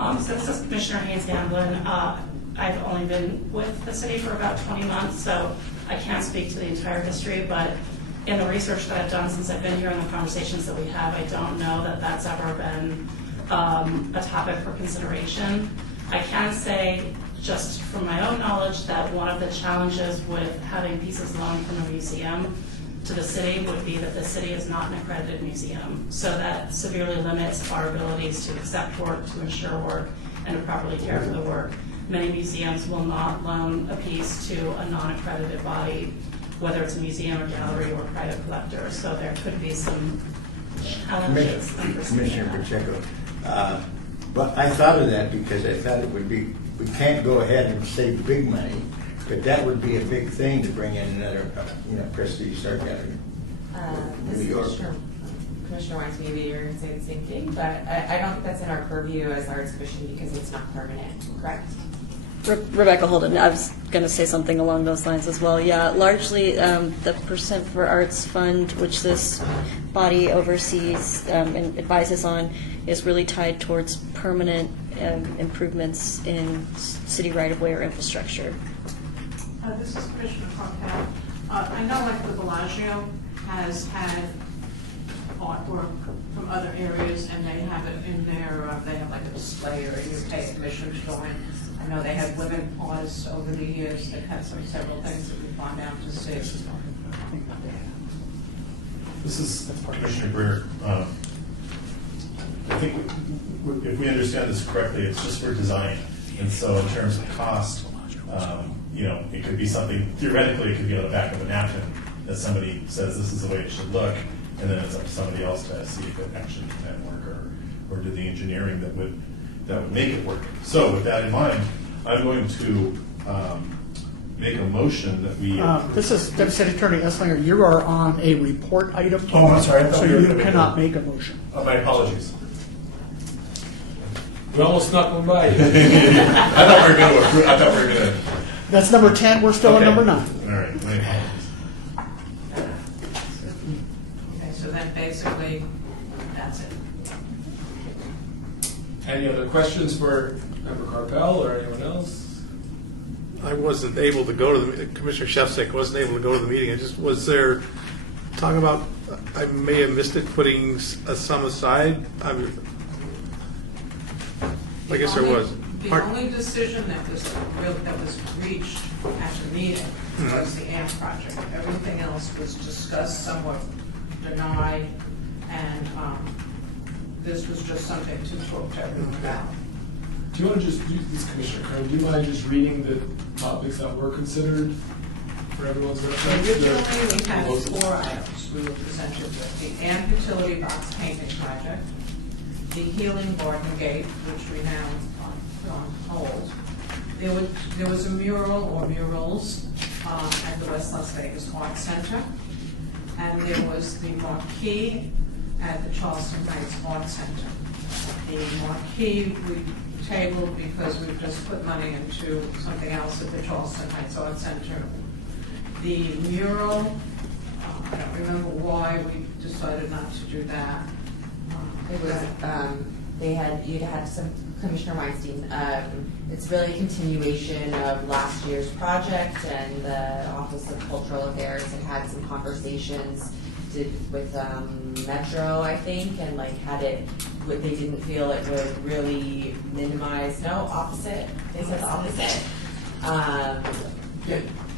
So this is Commissioner Haynes Gamblin. I've only been with the city for about 20 months, so I can't speak to the entire history, but in the research that I've done since I've been here and the conversations that we have, I don't know that that's ever been a topic for consideration. I can say, just from my own knowledge, that one of the challenges with having pieces loaned from a museum to the city would be that the city is not an accredited museum. So that severely limits our abilities to accept work, to ensure work, and to properly care for the work. Many museums will not loan a piece to a non-accredited body, whether it's a museum or gallery or private collector. So there could be some challenges. Commissioner Pacheco, but I thought of that because I thought it would be, we can't go ahead and save big money, but that would be a big thing to bring in another, prestige art gallery. This New York. Commissioner Wines, maybe you're going to say the same thing, but I don't think that's in our purview as Arts Commission because it's not permanent, correct? Rebecca Holden, I was going to say something along those lines as well. Yeah, largely the Percent for Arts Fund, which this body oversees and advises on, is really tied towards permanent improvements in city right-of-way or infrastructure. This is Commissioner Cockell. I know like the Bellagio has had artwork from other areas and they have it in their, they have like a display or you pay admission to go in. I know they have women artists over the years that had several things that we've gone down to see. This is Commissioner Greer. I think if we understand this correctly, it's just for design. And so in terms of cost, it could be something, theoretically, it could be on the back of a napkin that somebody says this is the way it should look, and then it's up to somebody else to see if it actually can work or do the engineering that would make it work. So with that in mind, I'm going to make a motion that we... This is Deputy City Attorney Esslinger. You are on a report item. Oh, I'm sorry. I thought So we were you gonna cannot make a motion. My apologies. We almost snuck one by. I thought we were going to... That's number 10. We're still Okay. on number 9. All right. My apologies. Okay, so then basically, that's it. Any other questions for Member Carpel or anyone else? I wasn't able to go to the, Commissioner Shefsik wasn't able to go to the meeting. Was there talk about, I may have missed it, putting a sum aside? I guess there was. The only decision that was reached at the meeting was the AMP project. Everything else was discussed, somewhat denied, and this was just something to talk to everyone about. Do you want to just do this, Commissioner Kern? Do you mind just reading the topics that were considered for everyone's reference? Originally, we had 4 items we were presented with. The AMP utility box painting project, the Healing Garden Gate, which we now put on hold. There was a mural or murals at the West Las Vegas Art Center, and there was the marquee at the Charleston Heights Art Center. The marquee we tabled because we just put money into something else at the Charleston Heights Art Center. The mural, I don't remember why we decided not to do that. It was, you'd had some, Commissioner Weinstein, it's really a continuation of last year's project, and the Office of Cultural Affairs had some conversations with Metro, I think, and they didn't feel it would really minimize, they said the opposite.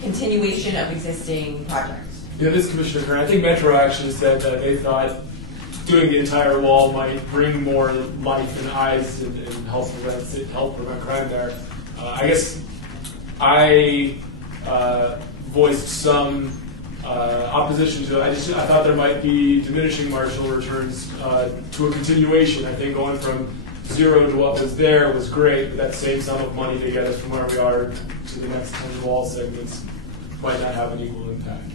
Continuation of existing projects. Yeah, this is Commissioner Kern. I think Metro actually said that they thought doing the entire wall might bring more life and eyes and help prevent crime there. I guess I voiced some opposition to it. I thought there might be diminishing marginal returns to a continuation. I think going from 0 to what was there was great, but that same sum of money to get us from where we are to the next 10 wall segments might not have an equal impact.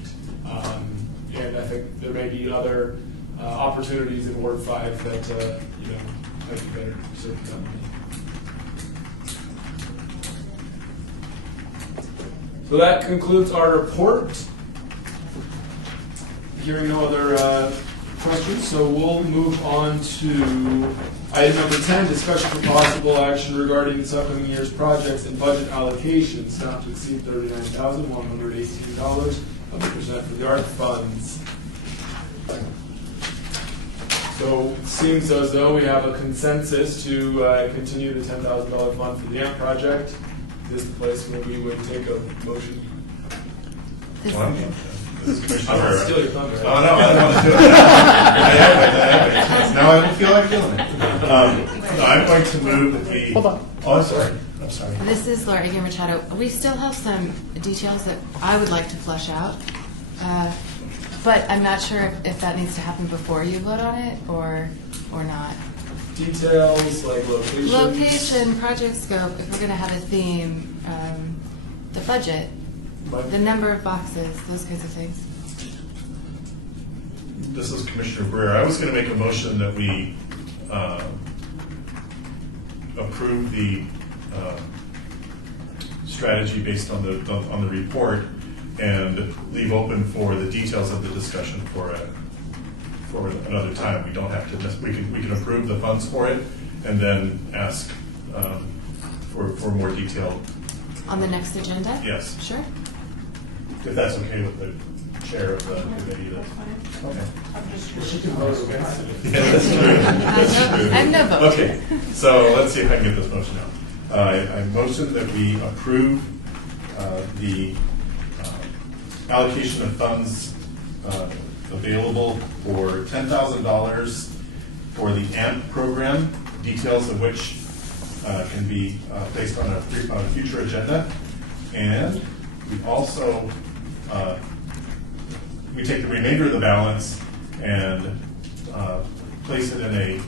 And I think there may be other opportunities in Ward 5 that might be better served with that money. So that concludes our report. Hearing no other questions, so we'll move on to item number 10, discussion for possible action regarding this upcoming year's projects and budget allocations not to exceed $39,118 of the percent for the art funds. So it seems as though we have a consensus to continue the $10,000 fund for the AMP project. This is the place where we would take a motion. Well, this is Commissioner I don't want to Rivera. steal your thunder. Oh, no, I don't want to do it. I have it. Now I don't feel like doing it. No, I'm going to move that we. Hold on. Oh, I'm sorry. I'm sorry. This is Laura Egan Machado. We still have some details that I would like to flesh out, but I'm not sure if that needs to happen before you vote on it or not. Details like location. Location, project scope, if we're going to have a theme, the budget, the number of boxes, those kinds of things. This is Commissioner Breer. I was going to make a motion that we approve the strategy based on the report and leave open for the details of the discussion for another time. We don't have to. We can approve the funds for it and then ask for more detail On the next agenda? Yes. Sure. If that's okay with the chair of the committee. Okay. She can vote against it. Yeah, that's true. That's true. I'm no vote. Okay, so let's see if I can get this motion out. I motion that we approve the allocation of funds available for $10,000 for the AMP program, details of which can be placed on a future agenda. And we also we take the remainder of the balance and place it in a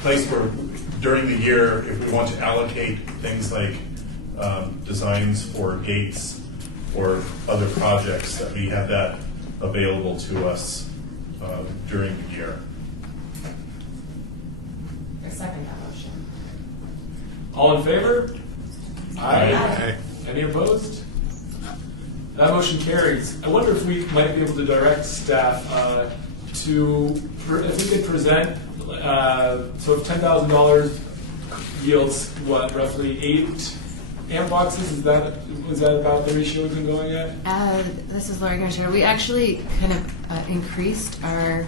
place where during the year, if we want to allocate things like designs for gates or other projects, that we have that available to us during the year. I second that motion. All in favor? Aye. Any opposed? That motion carries. I wonder if we might be able to direct staff if we could present, so if $10,000 yields what, roughly 8 AMP boxes? Was that about the ratio we've been going at? This is Laura Garcia. We actually kind of increased the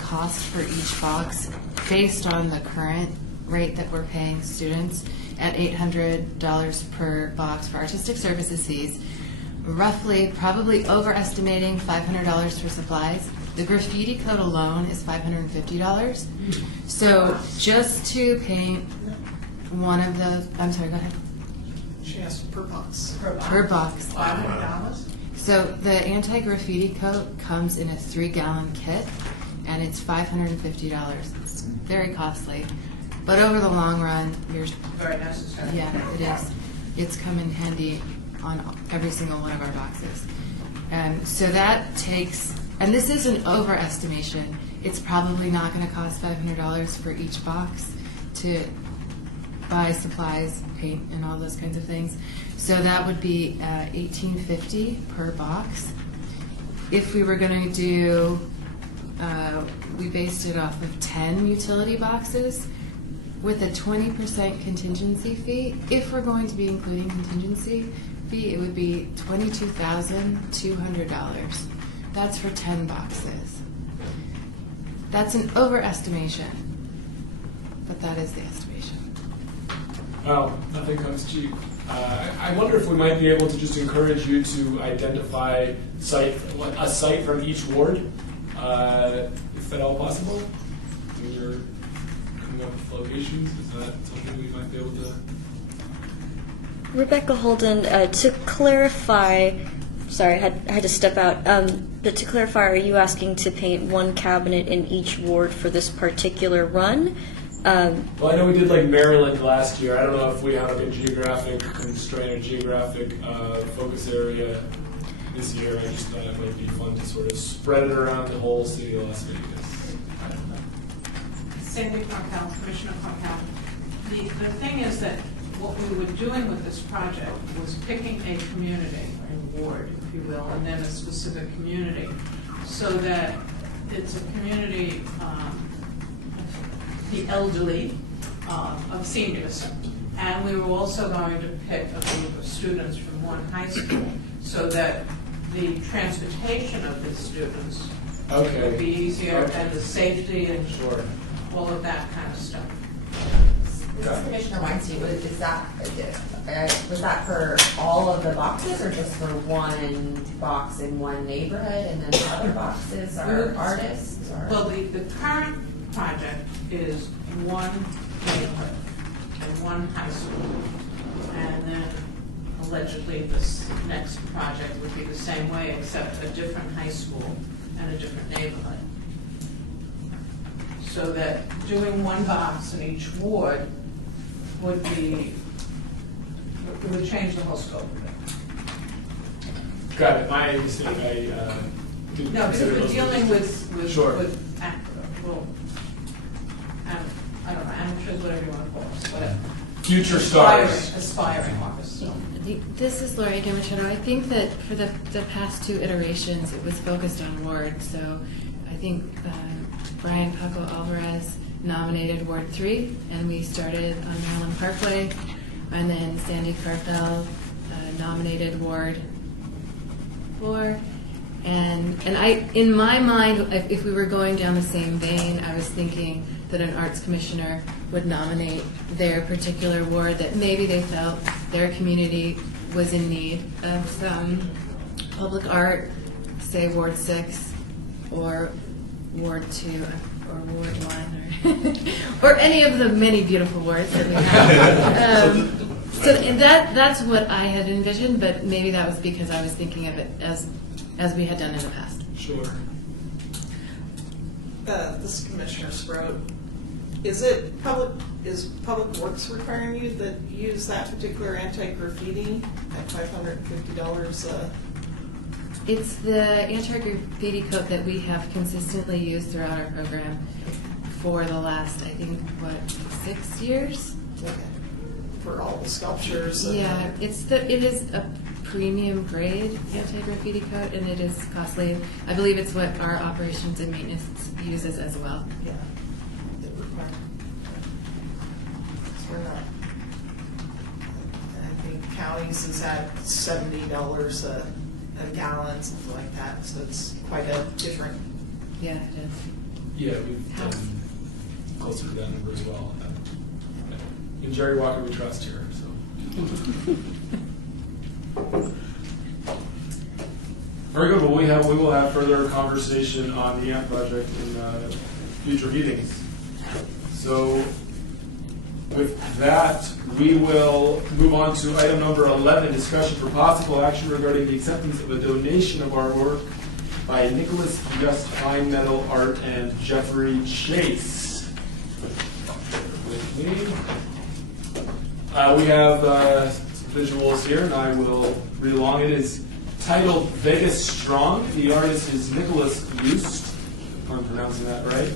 cost for each box based on the current rate that we're paying students at $800 per box for artistic services fees. Roughly, probably overestimating $500 for supplies. The graffiti coat alone is $550. So just to paint one of the, I'm sorry, go ahead. She asked per box. Per box. $500? So the anti-graffiti coat comes in a 3-gallon kit, and it's $550. It's very costly, but over the long run, you're Very necessary. yeah, it is. It's come in handy on every single one of our boxes. So that takes, and this is an overestimation. It's probably not going to cost $500 for each box to buy supplies, paint, and all those kinds of things. So that would be $18.50 per box. If we were going to do, we based it off of 10 utility boxes with a 20% contingency fee. If we're going to be including contingency fee, it would be $22,200. That's for 10 boxes. That's an overestimation, but that is the estimation. Well, nothing comes cheap. I wonder if we might be able to just encourage you to identify a site from each ward. Is that all possible? When you're coming up with locations, is that something we might be able to? Rebecca Holden, to clarify, sorry, I had to step out. But to clarify, are you asking to paint one cabinet in each ward for this particular run? Well, I know we did like Maryland last year. I don't know if we have like a geographic constraint or geographic focus area this year. I just thought it might be fun to sort of spread it around the whole city of Las Vegas. I don't know. Cindy Conkell, Commissioner Conkell. The thing is that what we were doing with this project was picking a community, a ward, if you will, and then a specific community. so that it's a community, the elderly, of seniors. And we were also going to pick a group of students from one high school so that the transportation of the students would be easier and the safety and all of that kind of stuff. This is Commissioner Weinstein, was that for all of the boxes or just for one box in one neighborhood and then the other boxes are artists? Or? Well, the current project is one neighborhood and one high school. And then allegedly this next project would be the same way except a different high school and a different neighborhood. So that doing one box in each ward would change the whole scope of it. Got it. My mistake. I didn't No, because consider we're those dealing pieces. with Sure. I don't know, amateurs, whatever you want to call us, whatever. Future stars. Aspiring artists. So. This is Lori Gamachino. I think that for the past two iterations, it was focused on Ward. So I think Brian Paco Alvarez nominated Ward 3, and we started on Maryland Parkway. And then Sandy Carfell nominated Ward 4. And I, in my mind, if we were going down the same vein, I was thinking that an arts commissioner would nominate their particular ward that maybe they felt their community was in need of some public art, say Ward 6 or Ward 2 or Ward 1 or any of the many beautiful wards that we have. So that's what I had envisioned, but maybe that was because I was thinking of it as we had done in the past. Sure. This is Commissioner Sproat. Is Public Works requiring you that use that particular anti-graffiti at $550? It's the anti-graffiti coat that we have consistently used throughout our program for the last, I think, 6 years? Okay. For all the sculptures? And Yeah, it is a premium grade anti-graffiti coat, and it is costly. I believe it's what our operations and maintenance uses as well. Yeah. We're not. I think counties is at $70 a gallon, something like that. So it's quite a different. Yeah, it is. Yeah, we've done closer to that number as well. In Jerry Walker, we trust here. So. Very good. Well, we will have further conversation on the AMP project in future meetings. So. With that, we will move on to item number 11, discussion for possible action regarding the acceptance of a donation of artwork by Nicholas Just Fine Metal Art and Jeffrey Chase. With me. We have visuals here, and I will read along. It is titled Vegas Strong. The artist is Nicholas Just, if I'm pronouncing that right.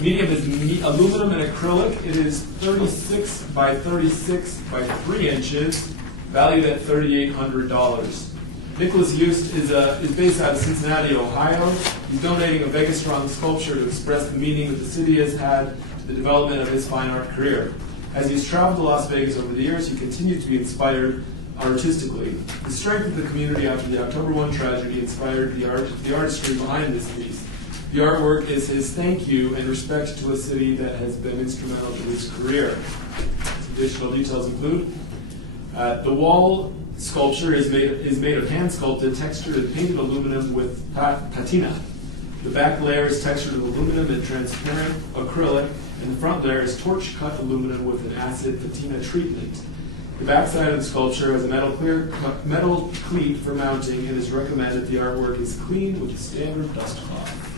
Medium is aluminum and acrylic. It is 36 by 36 by 3 inches, valued at $3,800. Nicholas Just is based out of Cincinnati, Ohio. He's donating a Vegas Strong sculpture to express the meaning that the city has had to the development of his fine art career. As he's traveled to Las Vegas over the years, he continues to be inspired artistically. The strength of the community after the October 1 tragedy inspired the artistry behind this piece. The artwork is his thank you and respect to a city that has been instrumental to his career. Some additional details include the wall sculpture is made of hand-sculpted, textured, and painted aluminum with patina. The back layer is textured with aluminum and transparent acrylic, and the front layer is torch-cut aluminum with an acid patina treatment. The backside of the sculpture has a metal cleat for mounting, and is recommended the artwork is clean with a standard dust cloth.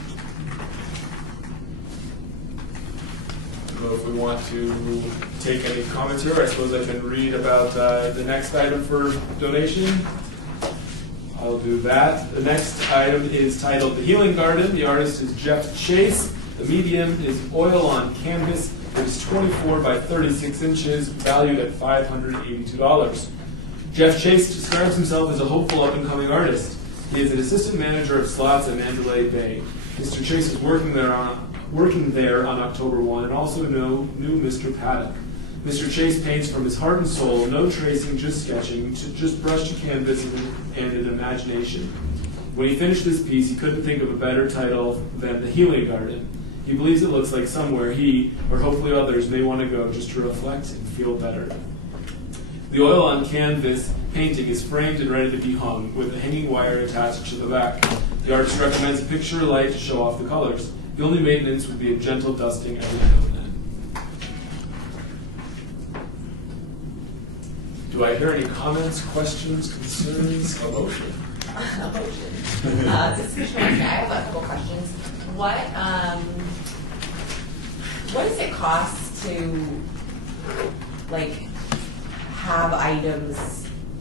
I don't know if we want to take any comments here. I suppose I can read about the next item for donation. I'll do that. The next item is titled The Healing Garden. The artist is Jeff Chase. The medium is oil on canvas. It is 24 by 36 inches, valued at $582. Jeff Chase describes himself as a hopeful up-and-coming artist. He is an assistant manager of slots at Mandalay Bay. Mr. Chase was working there on October 1 and also knew Mr. Paddock. Mr. Chase paints from his heart and soul, no tracing, just sketching, just brush to canvas and an imagination. When he finished this piece, he couldn't think of a better title than The Healing Garden. He believes it looks like somewhere he, or hopefully others, may want to go just to reflect and feel better. The oil on canvas painting is framed and ready to be hung, with a hanging wire attached to the back. The artist recommends a picture light to show off the colors. The only maintenance would be a gentle dusting every now and then. Do I hear any comments, questions, concerns, a motion? This is Commissioner Weinstein. I have a couple questions. What does it cost to have items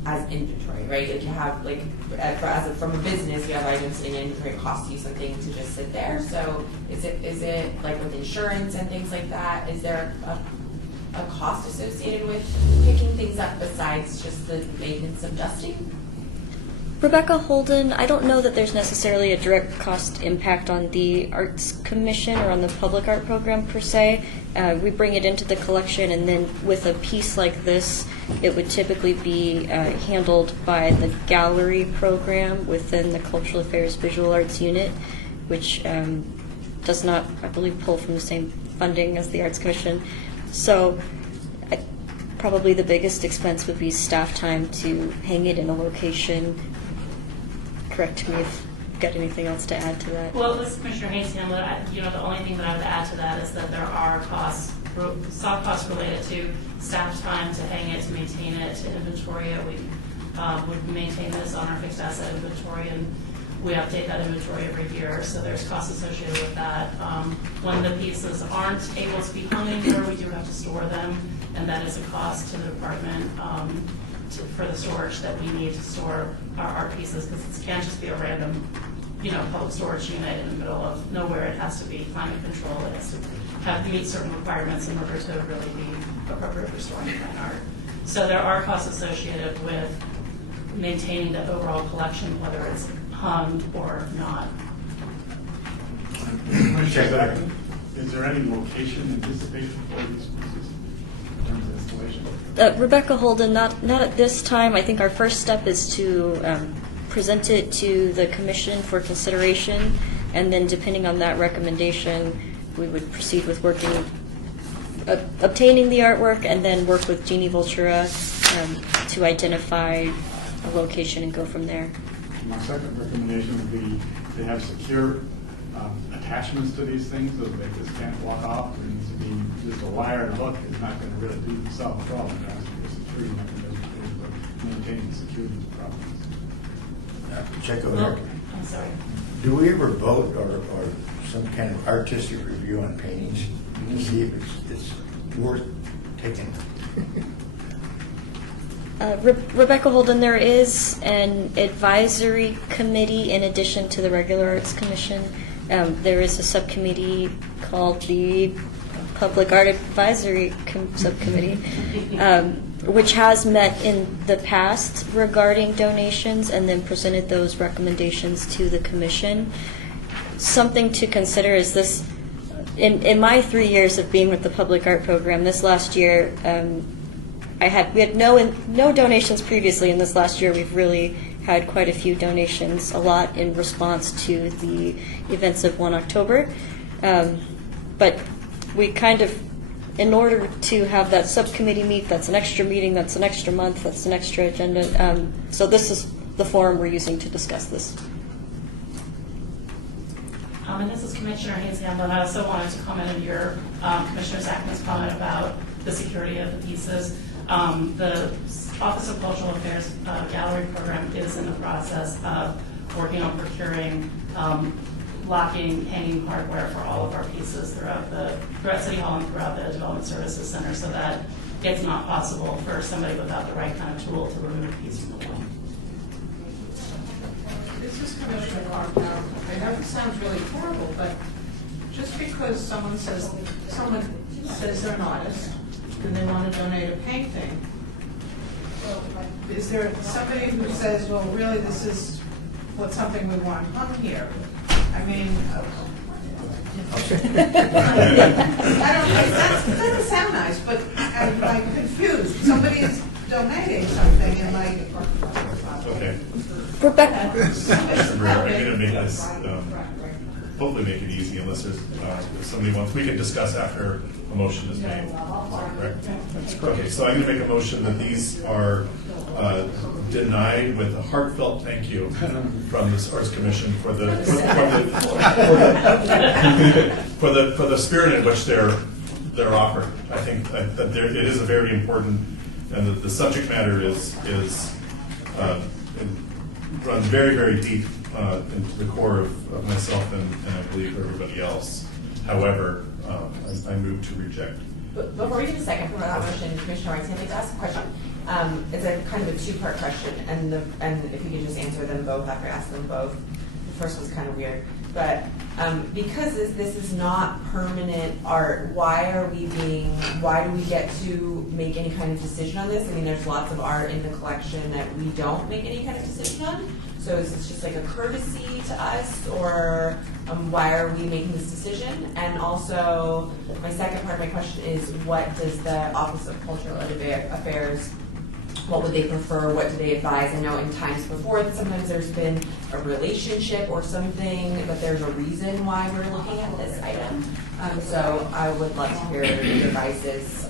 as inventory, right? Like you have from a business, you have items in inventory. It costs you something to just sit there. So is it like with insurance and things like that? Is there a cost associated with picking things up besides just the maintenance of dusting? Rebecca Holden, I don't know that there's necessarily a direct cost impact on the Arts Commission or on the public art program per se. We bring it into the collection, and then with a piece like this, it would typically be handled by the gallery program within the Cultural Affairs Visual Arts Unit, which does not, I believe, pull from the same funding as the Arts Commission. So probably the biggest expense would be staff time to hang it in a location. Correct me if you've got anything else to add to that. Well, this is Commissioner Haynes Hamlet. The only thing that I would add to that is that there are soft costs related to staff time to hang it, to maintain it, to inventory it. We would maintain this on our fixed asset inventory, and we update that inventory every year, so there's costs associated with that. When the pieces aren't able to be hung anywhere, we do have to store them, and that is a cost to the department for the storage that we need to store our pieces, because it can't just be a random, public storage unit in the middle of nowhere. It has to be climate control. It has to meet certain requirements in order to really be appropriate for storing fine art. So there are costs associated with maintaining the overall collection, whether it's hung or not. Is there any location anticipation for these pieces in terms of installation? Rebecca Holden, not at this time. I think our first step is to present it to the commission for consideration, and then depending on that recommendation, we would proceed with obtaining the artwork, and then work with Jeannie Voltura to identify a location and go from there. My second recommendation would be to have secure attachments to these things so that they just can't walk off. There needs to be just a wire and a hook. It's not going to really do solve the problem. It has to be a security mechanism for maintaining the security of the properties. Check over there. I'm sorry. Do we ever vote or some kind of artistic review on paintings to see if it's worth taking? Rebecca Holden, there is an advisory committee in addition to the regular Arts Commission. There is a subcommittee called the Public Art Advisory Subcommittee, which has met in the past regarding donations and then presented those recommendations to the commission. Something to consider is this, in my 3 years of being with the Public Art Program, this last year, we had no donations previously, and this last year we've really had quite a few donations, a lot in response to the events of 1 October. But we kind of, in order to have that subcommittee meet, that's an extra meeting, that's an extra month, that's an extra agenda. So this is the forum we're using to discuss this. And this is Commissioner Haynes Hamlin. I also wanted to comment on your Commissioner Zachman's comment about the security of the pieces. The Office of Cultural Affairs Gallery Program is in the process of working on procuring locking, hanging hardware for all of our pieces throughout City Hall and throughout the Development Services Center, so that it's not possible for somebody without the right kind of tool to remove a piece from the wall. This is Commissioner Carpenter. I know it sounds really horrible, but just because someone says they're an artist and they want to donate a painting, is there somebody who says, well, really, this is put something we want hung here. I mean, that doesn't sound nice, but I'm like confused. Somebody's donating something and like. Okay. Rebecca. Mr. Brewer, I'm going to make this, hopefully make it easy unless there's, if somebody wants, we can discuss after a motion is made. Is that correct? That's correct. Okay, so I'm going to make a motion that these are denied with a heartfelt thank you from the Arts Commission for the for the spirit in which they're offered. I think that it is a very important, and the subject matter is runs very, very deep into the core of myself and I believe everybody else. However, I move to reject. But before we get a second from that motion, Commissioner Weinstein, I'd like to ask a question. It's a kind of a two-part question, and if you could just answer them both after I ask them both. The first one's kind of weird, but because this is not permanent art, why do we get to make any kind of decision on this? I mean, there's lots of art in the collection that we don't make any kind of decision on. So is this just like a courtesy to us, or why are we making this decision? And also, my second part of my question is, what does the Office of Cultural Affairs, what would they prefer? What do they advise? I know in times before that sometimes there's been a relationship or something, but there's a reason why we're looking at this item. So I would love to hear your advice's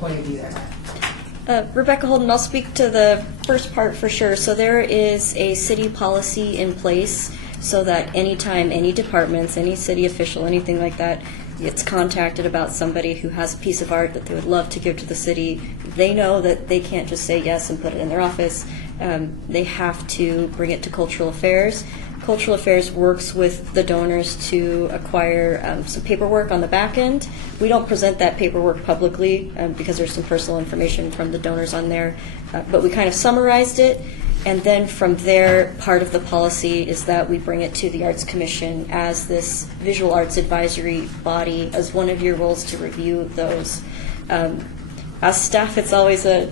point of view there. Rebecca Holden, I'll speak to the first part for sure. So there is a city policy in place so that anytime any departments, any city official, anything like that, gets contacted about somebody who has a piece of art that they would love to give to the city, they know that they can't just say yes and put it in their office. They have to bring it to Cultural Affairs. Cultural Affairs works with the donors to acquire some paperwork on the back end. We don't present that paperwork publicly because there's some personal information from the donors on there, but we kind of summarized it. And then from there, part of the policy is that we bring it to the Arts Commission as this visual arts advisory body, as one of your roles to review those. As staff, it's always a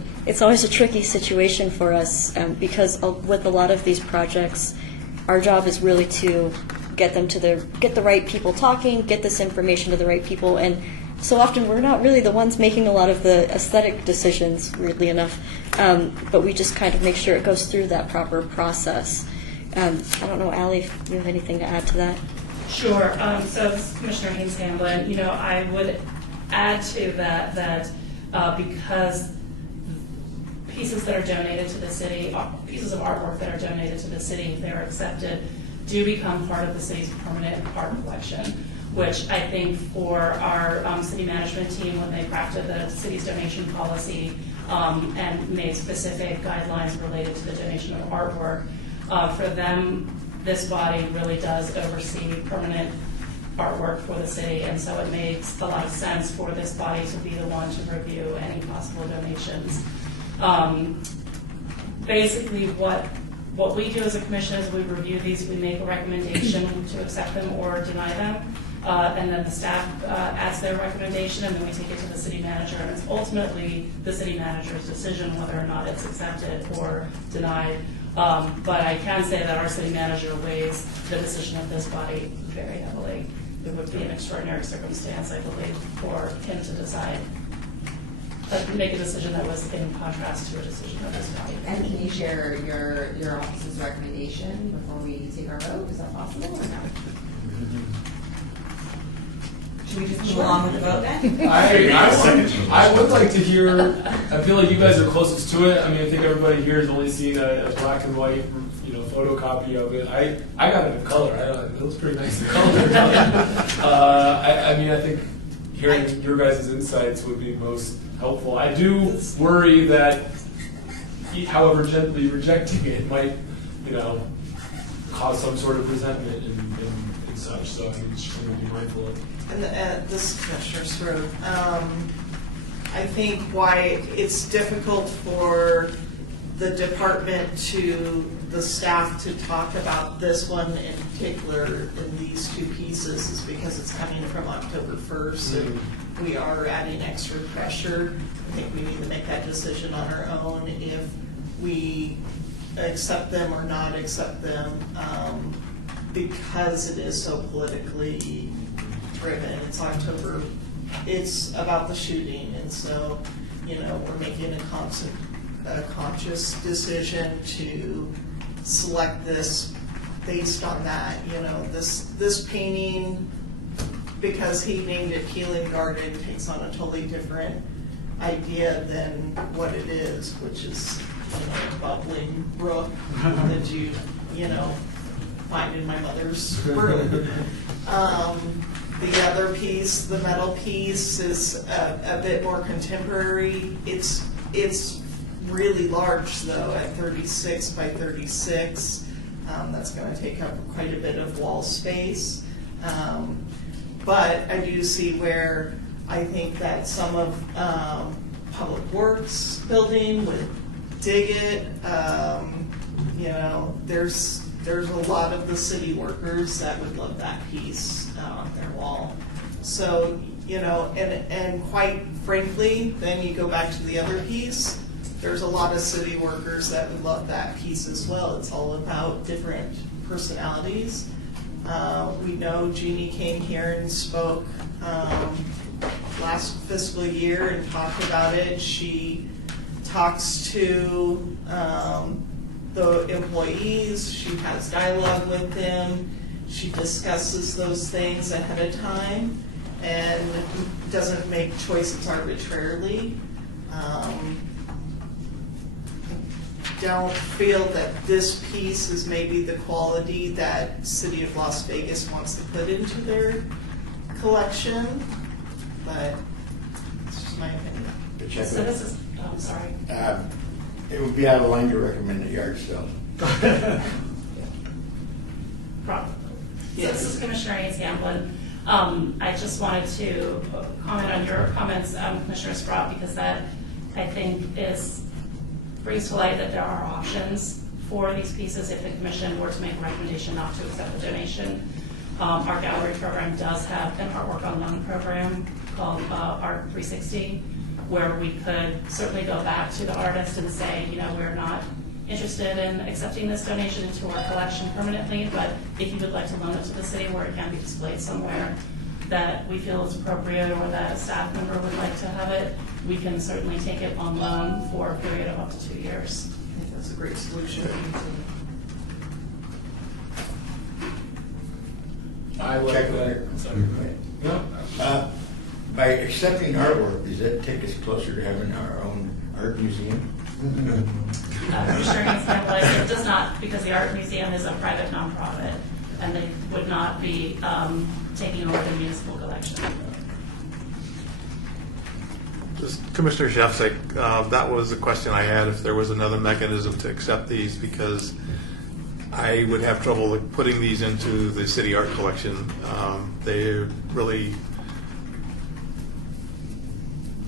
tricky situation for us because with a lot of these projects, our job is really to get the right people talking, get this information to the right people, and so often we're not really the ones making a lot of the aesthetic decisions, weirdly enough, but we just kind of make sure it goes through that proper process. I don't know, Allie, if you have anything to add to that? Sure. So Commissioner Haynes Hamblin, I would add to that because pieces that are donated to the city, pieces of artwork that are donated to the city, if they're accepted, do become part of the city's permanent art collection, which I think for our city management team, when they crafted the city's donation policy and made specific guidelines related to the donation of artwork, for them, this body really does oversee permanent artwork for the city, and so it makes a lot of sense for this body to be the one to review any possible donations. Basically, what we do as a commission is we review these, we make a recommendation to accept them or deny them, and then the staff adds their recommendation, and then we take it to the city manager, and it's ultimately the city manager's decision whether or not it's accepted or denied. But I can say that our city manager weighs the decision of this body very heavily. It would be an extraordinary circumstance, I believe, for him to decide, make a decision that was in contrast to a decision of this body. And can you share your office's recommendation before we take our vote? Is that possible or no? Should we just move along with the vote then? I would like to hear, I feel like you guys are closest to it. I mean, I think everybody here has only seen a black and white, photocopy of it. I got it in color. It looks pretty nice in color. I think hearing your guys' insights would be most helpful. I do worry that, however gently rejecting it might, cause some sort of resentment and such. So I think just going to be mindful of. And this is Commissioner Srood. I think why it's difficult for the department the staff to talk about this one in particular in these two pieces is because it's coming from October 1st and we are adding extra pressure. I think we need to make that decision on our own if we accept them or not accept them, because it is so politically driven. It's October, it's about the shooting, and so, you know, we're making a conscious decision to select this based on that. You know, this painting, because he named it Healing Garden, takes on a totally different idea than what it is, which is, you know, a bubbling brook that you know, find in my mother's room. The other piece, the metal piece, is a bit more contemporary. It's really large though, at 36 by 36. That's going to take up quite a bit of wall space. But I do see where I think that some of Public Works building would dig it. You know, there's a lot of the city workers that would love that piece on their wall. So, you know, and quite frankly, then you go back to the other piece, there's a lot of city workers that would love that piece as well. It's all about different personalities. We know Jeannie came here and spoke last fiscal year and talked about it. She talks to the employees, she has dialogue with them, she discusses those things ahead of time and doesn't make choices arbitrarily. Don't feel that this piece is maybe the quality that City of Las Vegas wants to put into their collection, but it's just my opinion. So this is, oh, I'm sorry. It would be out of line to recommend a yard sale. Probably. Yes. So this is Commissioner Haynes Gamblin. I just wanted to comment on your comments, Commissioner Sprott, because that, I think, brings to light that there are options for these pieces if the commission were to make a recommendation not to accept the donation. Our gallery program does have an artwork on loan program called Art 360, where we could certainly go back to the artist and say, you know, we're not interested in accepting this donation into our collection permanently, but if you would like to loan it to the city where it can be displayed somewhere that we feel is appropriate or that a staff member would like to have it, we can certainly take it on loan for a period of up to 2 years. I think that's a great solution. I like Check that. with her. No. By accepting artwork, does that take us closer to having our own art museum? Commissioner Haynes Gamblin, it does not, because the Art Museum is a private nonprofit, and they would not be taking over the municipal collection. Just Commissioner Shefsik, that was a question I had, if there was another mechanism to accept these, because I would have trouble putting these into the city art collection. They really,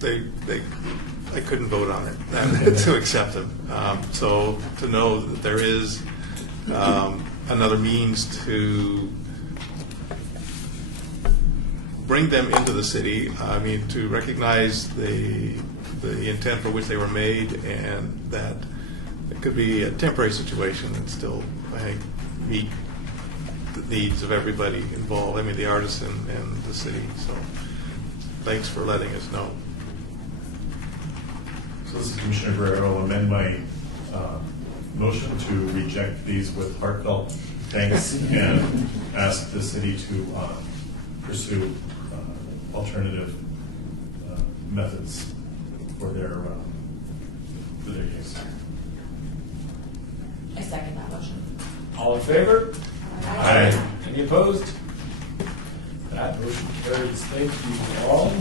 I couldn't vote on it to accept them. So to know that there is another means to bring them into the city, I mean, to recognize the intent for which they were made, and that it could be a temporary situation and still, I think, meet the needs of everybody involved, I mean, the artists and the city. So thanks for letting us know. So this is Commissioner Guerrero. I'll amend my motion to reject these with heartfelt thanks and ask the city to pursue alternative methods for their use. I second that motion. All in favor? Aye. Any opposed? That motion carries. Thank you all.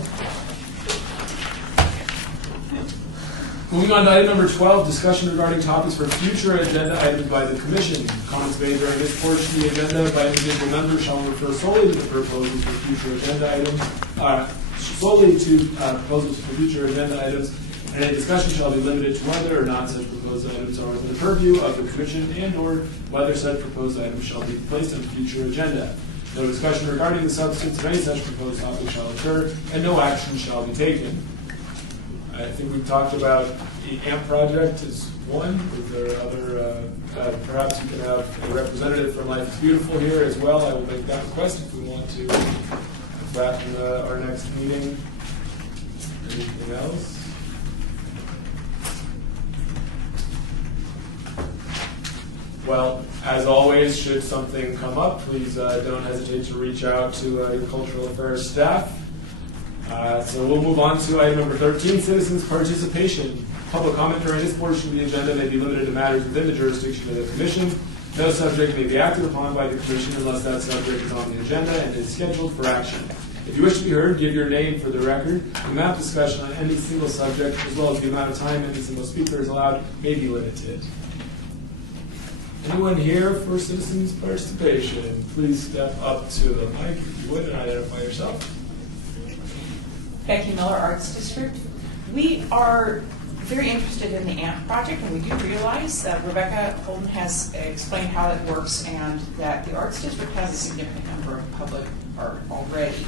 Moving on to item number 12, discussion regarding topics for future agenda items by the Commission. Comments made during this portion of the agenda by individual members shall refer solely to the proposals for future agenda items, and any discussion shall be limited to whether or not such proposed items are within the purview of the Commission and/or whether such proposed items shall be placed on a future agenda. No discussion regarding the substance of any such proposed topic shall occur, and no action shall be taken. I think we've talked about The AMP project is one. Is there other, perhaps you can have a representative from Life is Beautiful here as well. I will make that request if we want to have that in our next meeting. Anything else? Well, as always, should something come up, please don't hesitate to reach out to your cultural affairs staff. So we'll move on to item number 13, citizens participation. Public comment during this portion of the agenda may be limited to matters within the jurisdiction of the commission. No subject may be acted upon by the commission unless that subject is on the agenda and is scheduled for action. If you wish to be heard, give your name for the record. The amount of discussion on any single subject, as well as the amount of time any single speaker is allowed, may be limited. Anyone here for citizens participation? Please step up to the mic if you would and identify yourself. Becky Miller, Arts District. We are very interested in the AMP project, and we do realize that Rebecca Holden has explained how it works and that the Arts District has a significant number of public art already.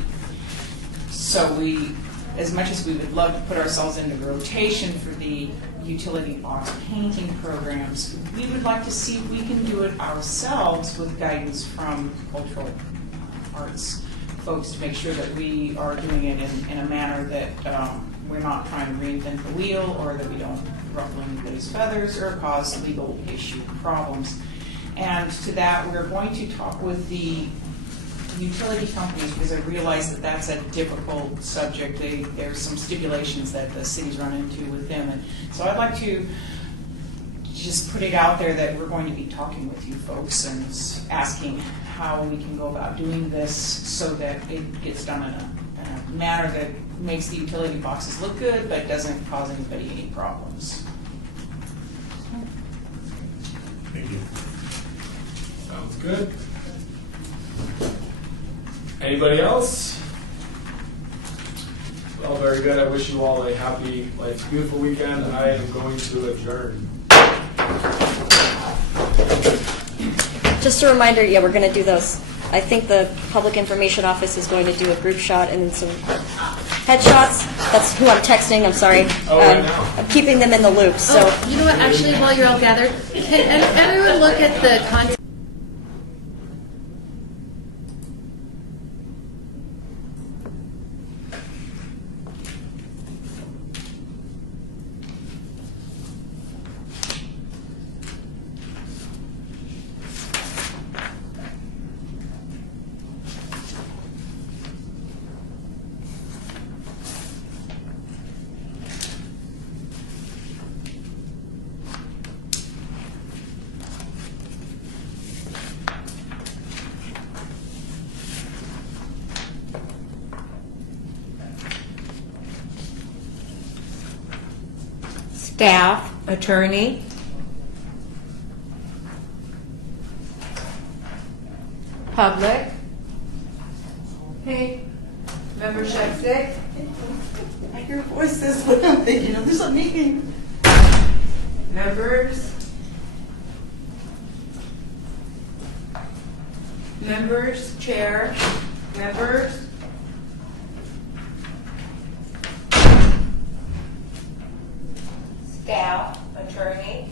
So we, as much as we would love to put ourselves into rotation for the utility box painting programs, we would like to see if we can do it ourselves with guidance from cultural arts folks to make sure that we are doing it in a manner that we're not trying to reinvent the wheel, or that we don't ruffle anybody's feathers or cause legal issue problems. And to that, we're going to talk with the utility companies, because I realize that that's a difficult subject. There's some stipulations that the cities run into with them. And so I'd like to just put it out there that we're going to be talking with you folks and asking how we can go about doing this so that it gets done in a manner that makes the utility boxes look good but doesn't cause anybody any problems. Thank you. Sounds good. Anybody else? Well, very good. I wish you all a happy, beautiful weekend. I am going to adjourn. Just a reminder, yeah, we're going to do those. I think the Public Information Office is going to do a group shot and then some headshots. That's who I'm texting. I'm sorry. Right now. I'm keeping them in the loop. So You know what, actually, while you're all gathered, can everyone look at the content? Staff, attorney. Public. Hey, member Shepsick. I hear voices when I'm thinking, there's a meeting. Members. Members, chair, members. Staff, attorney.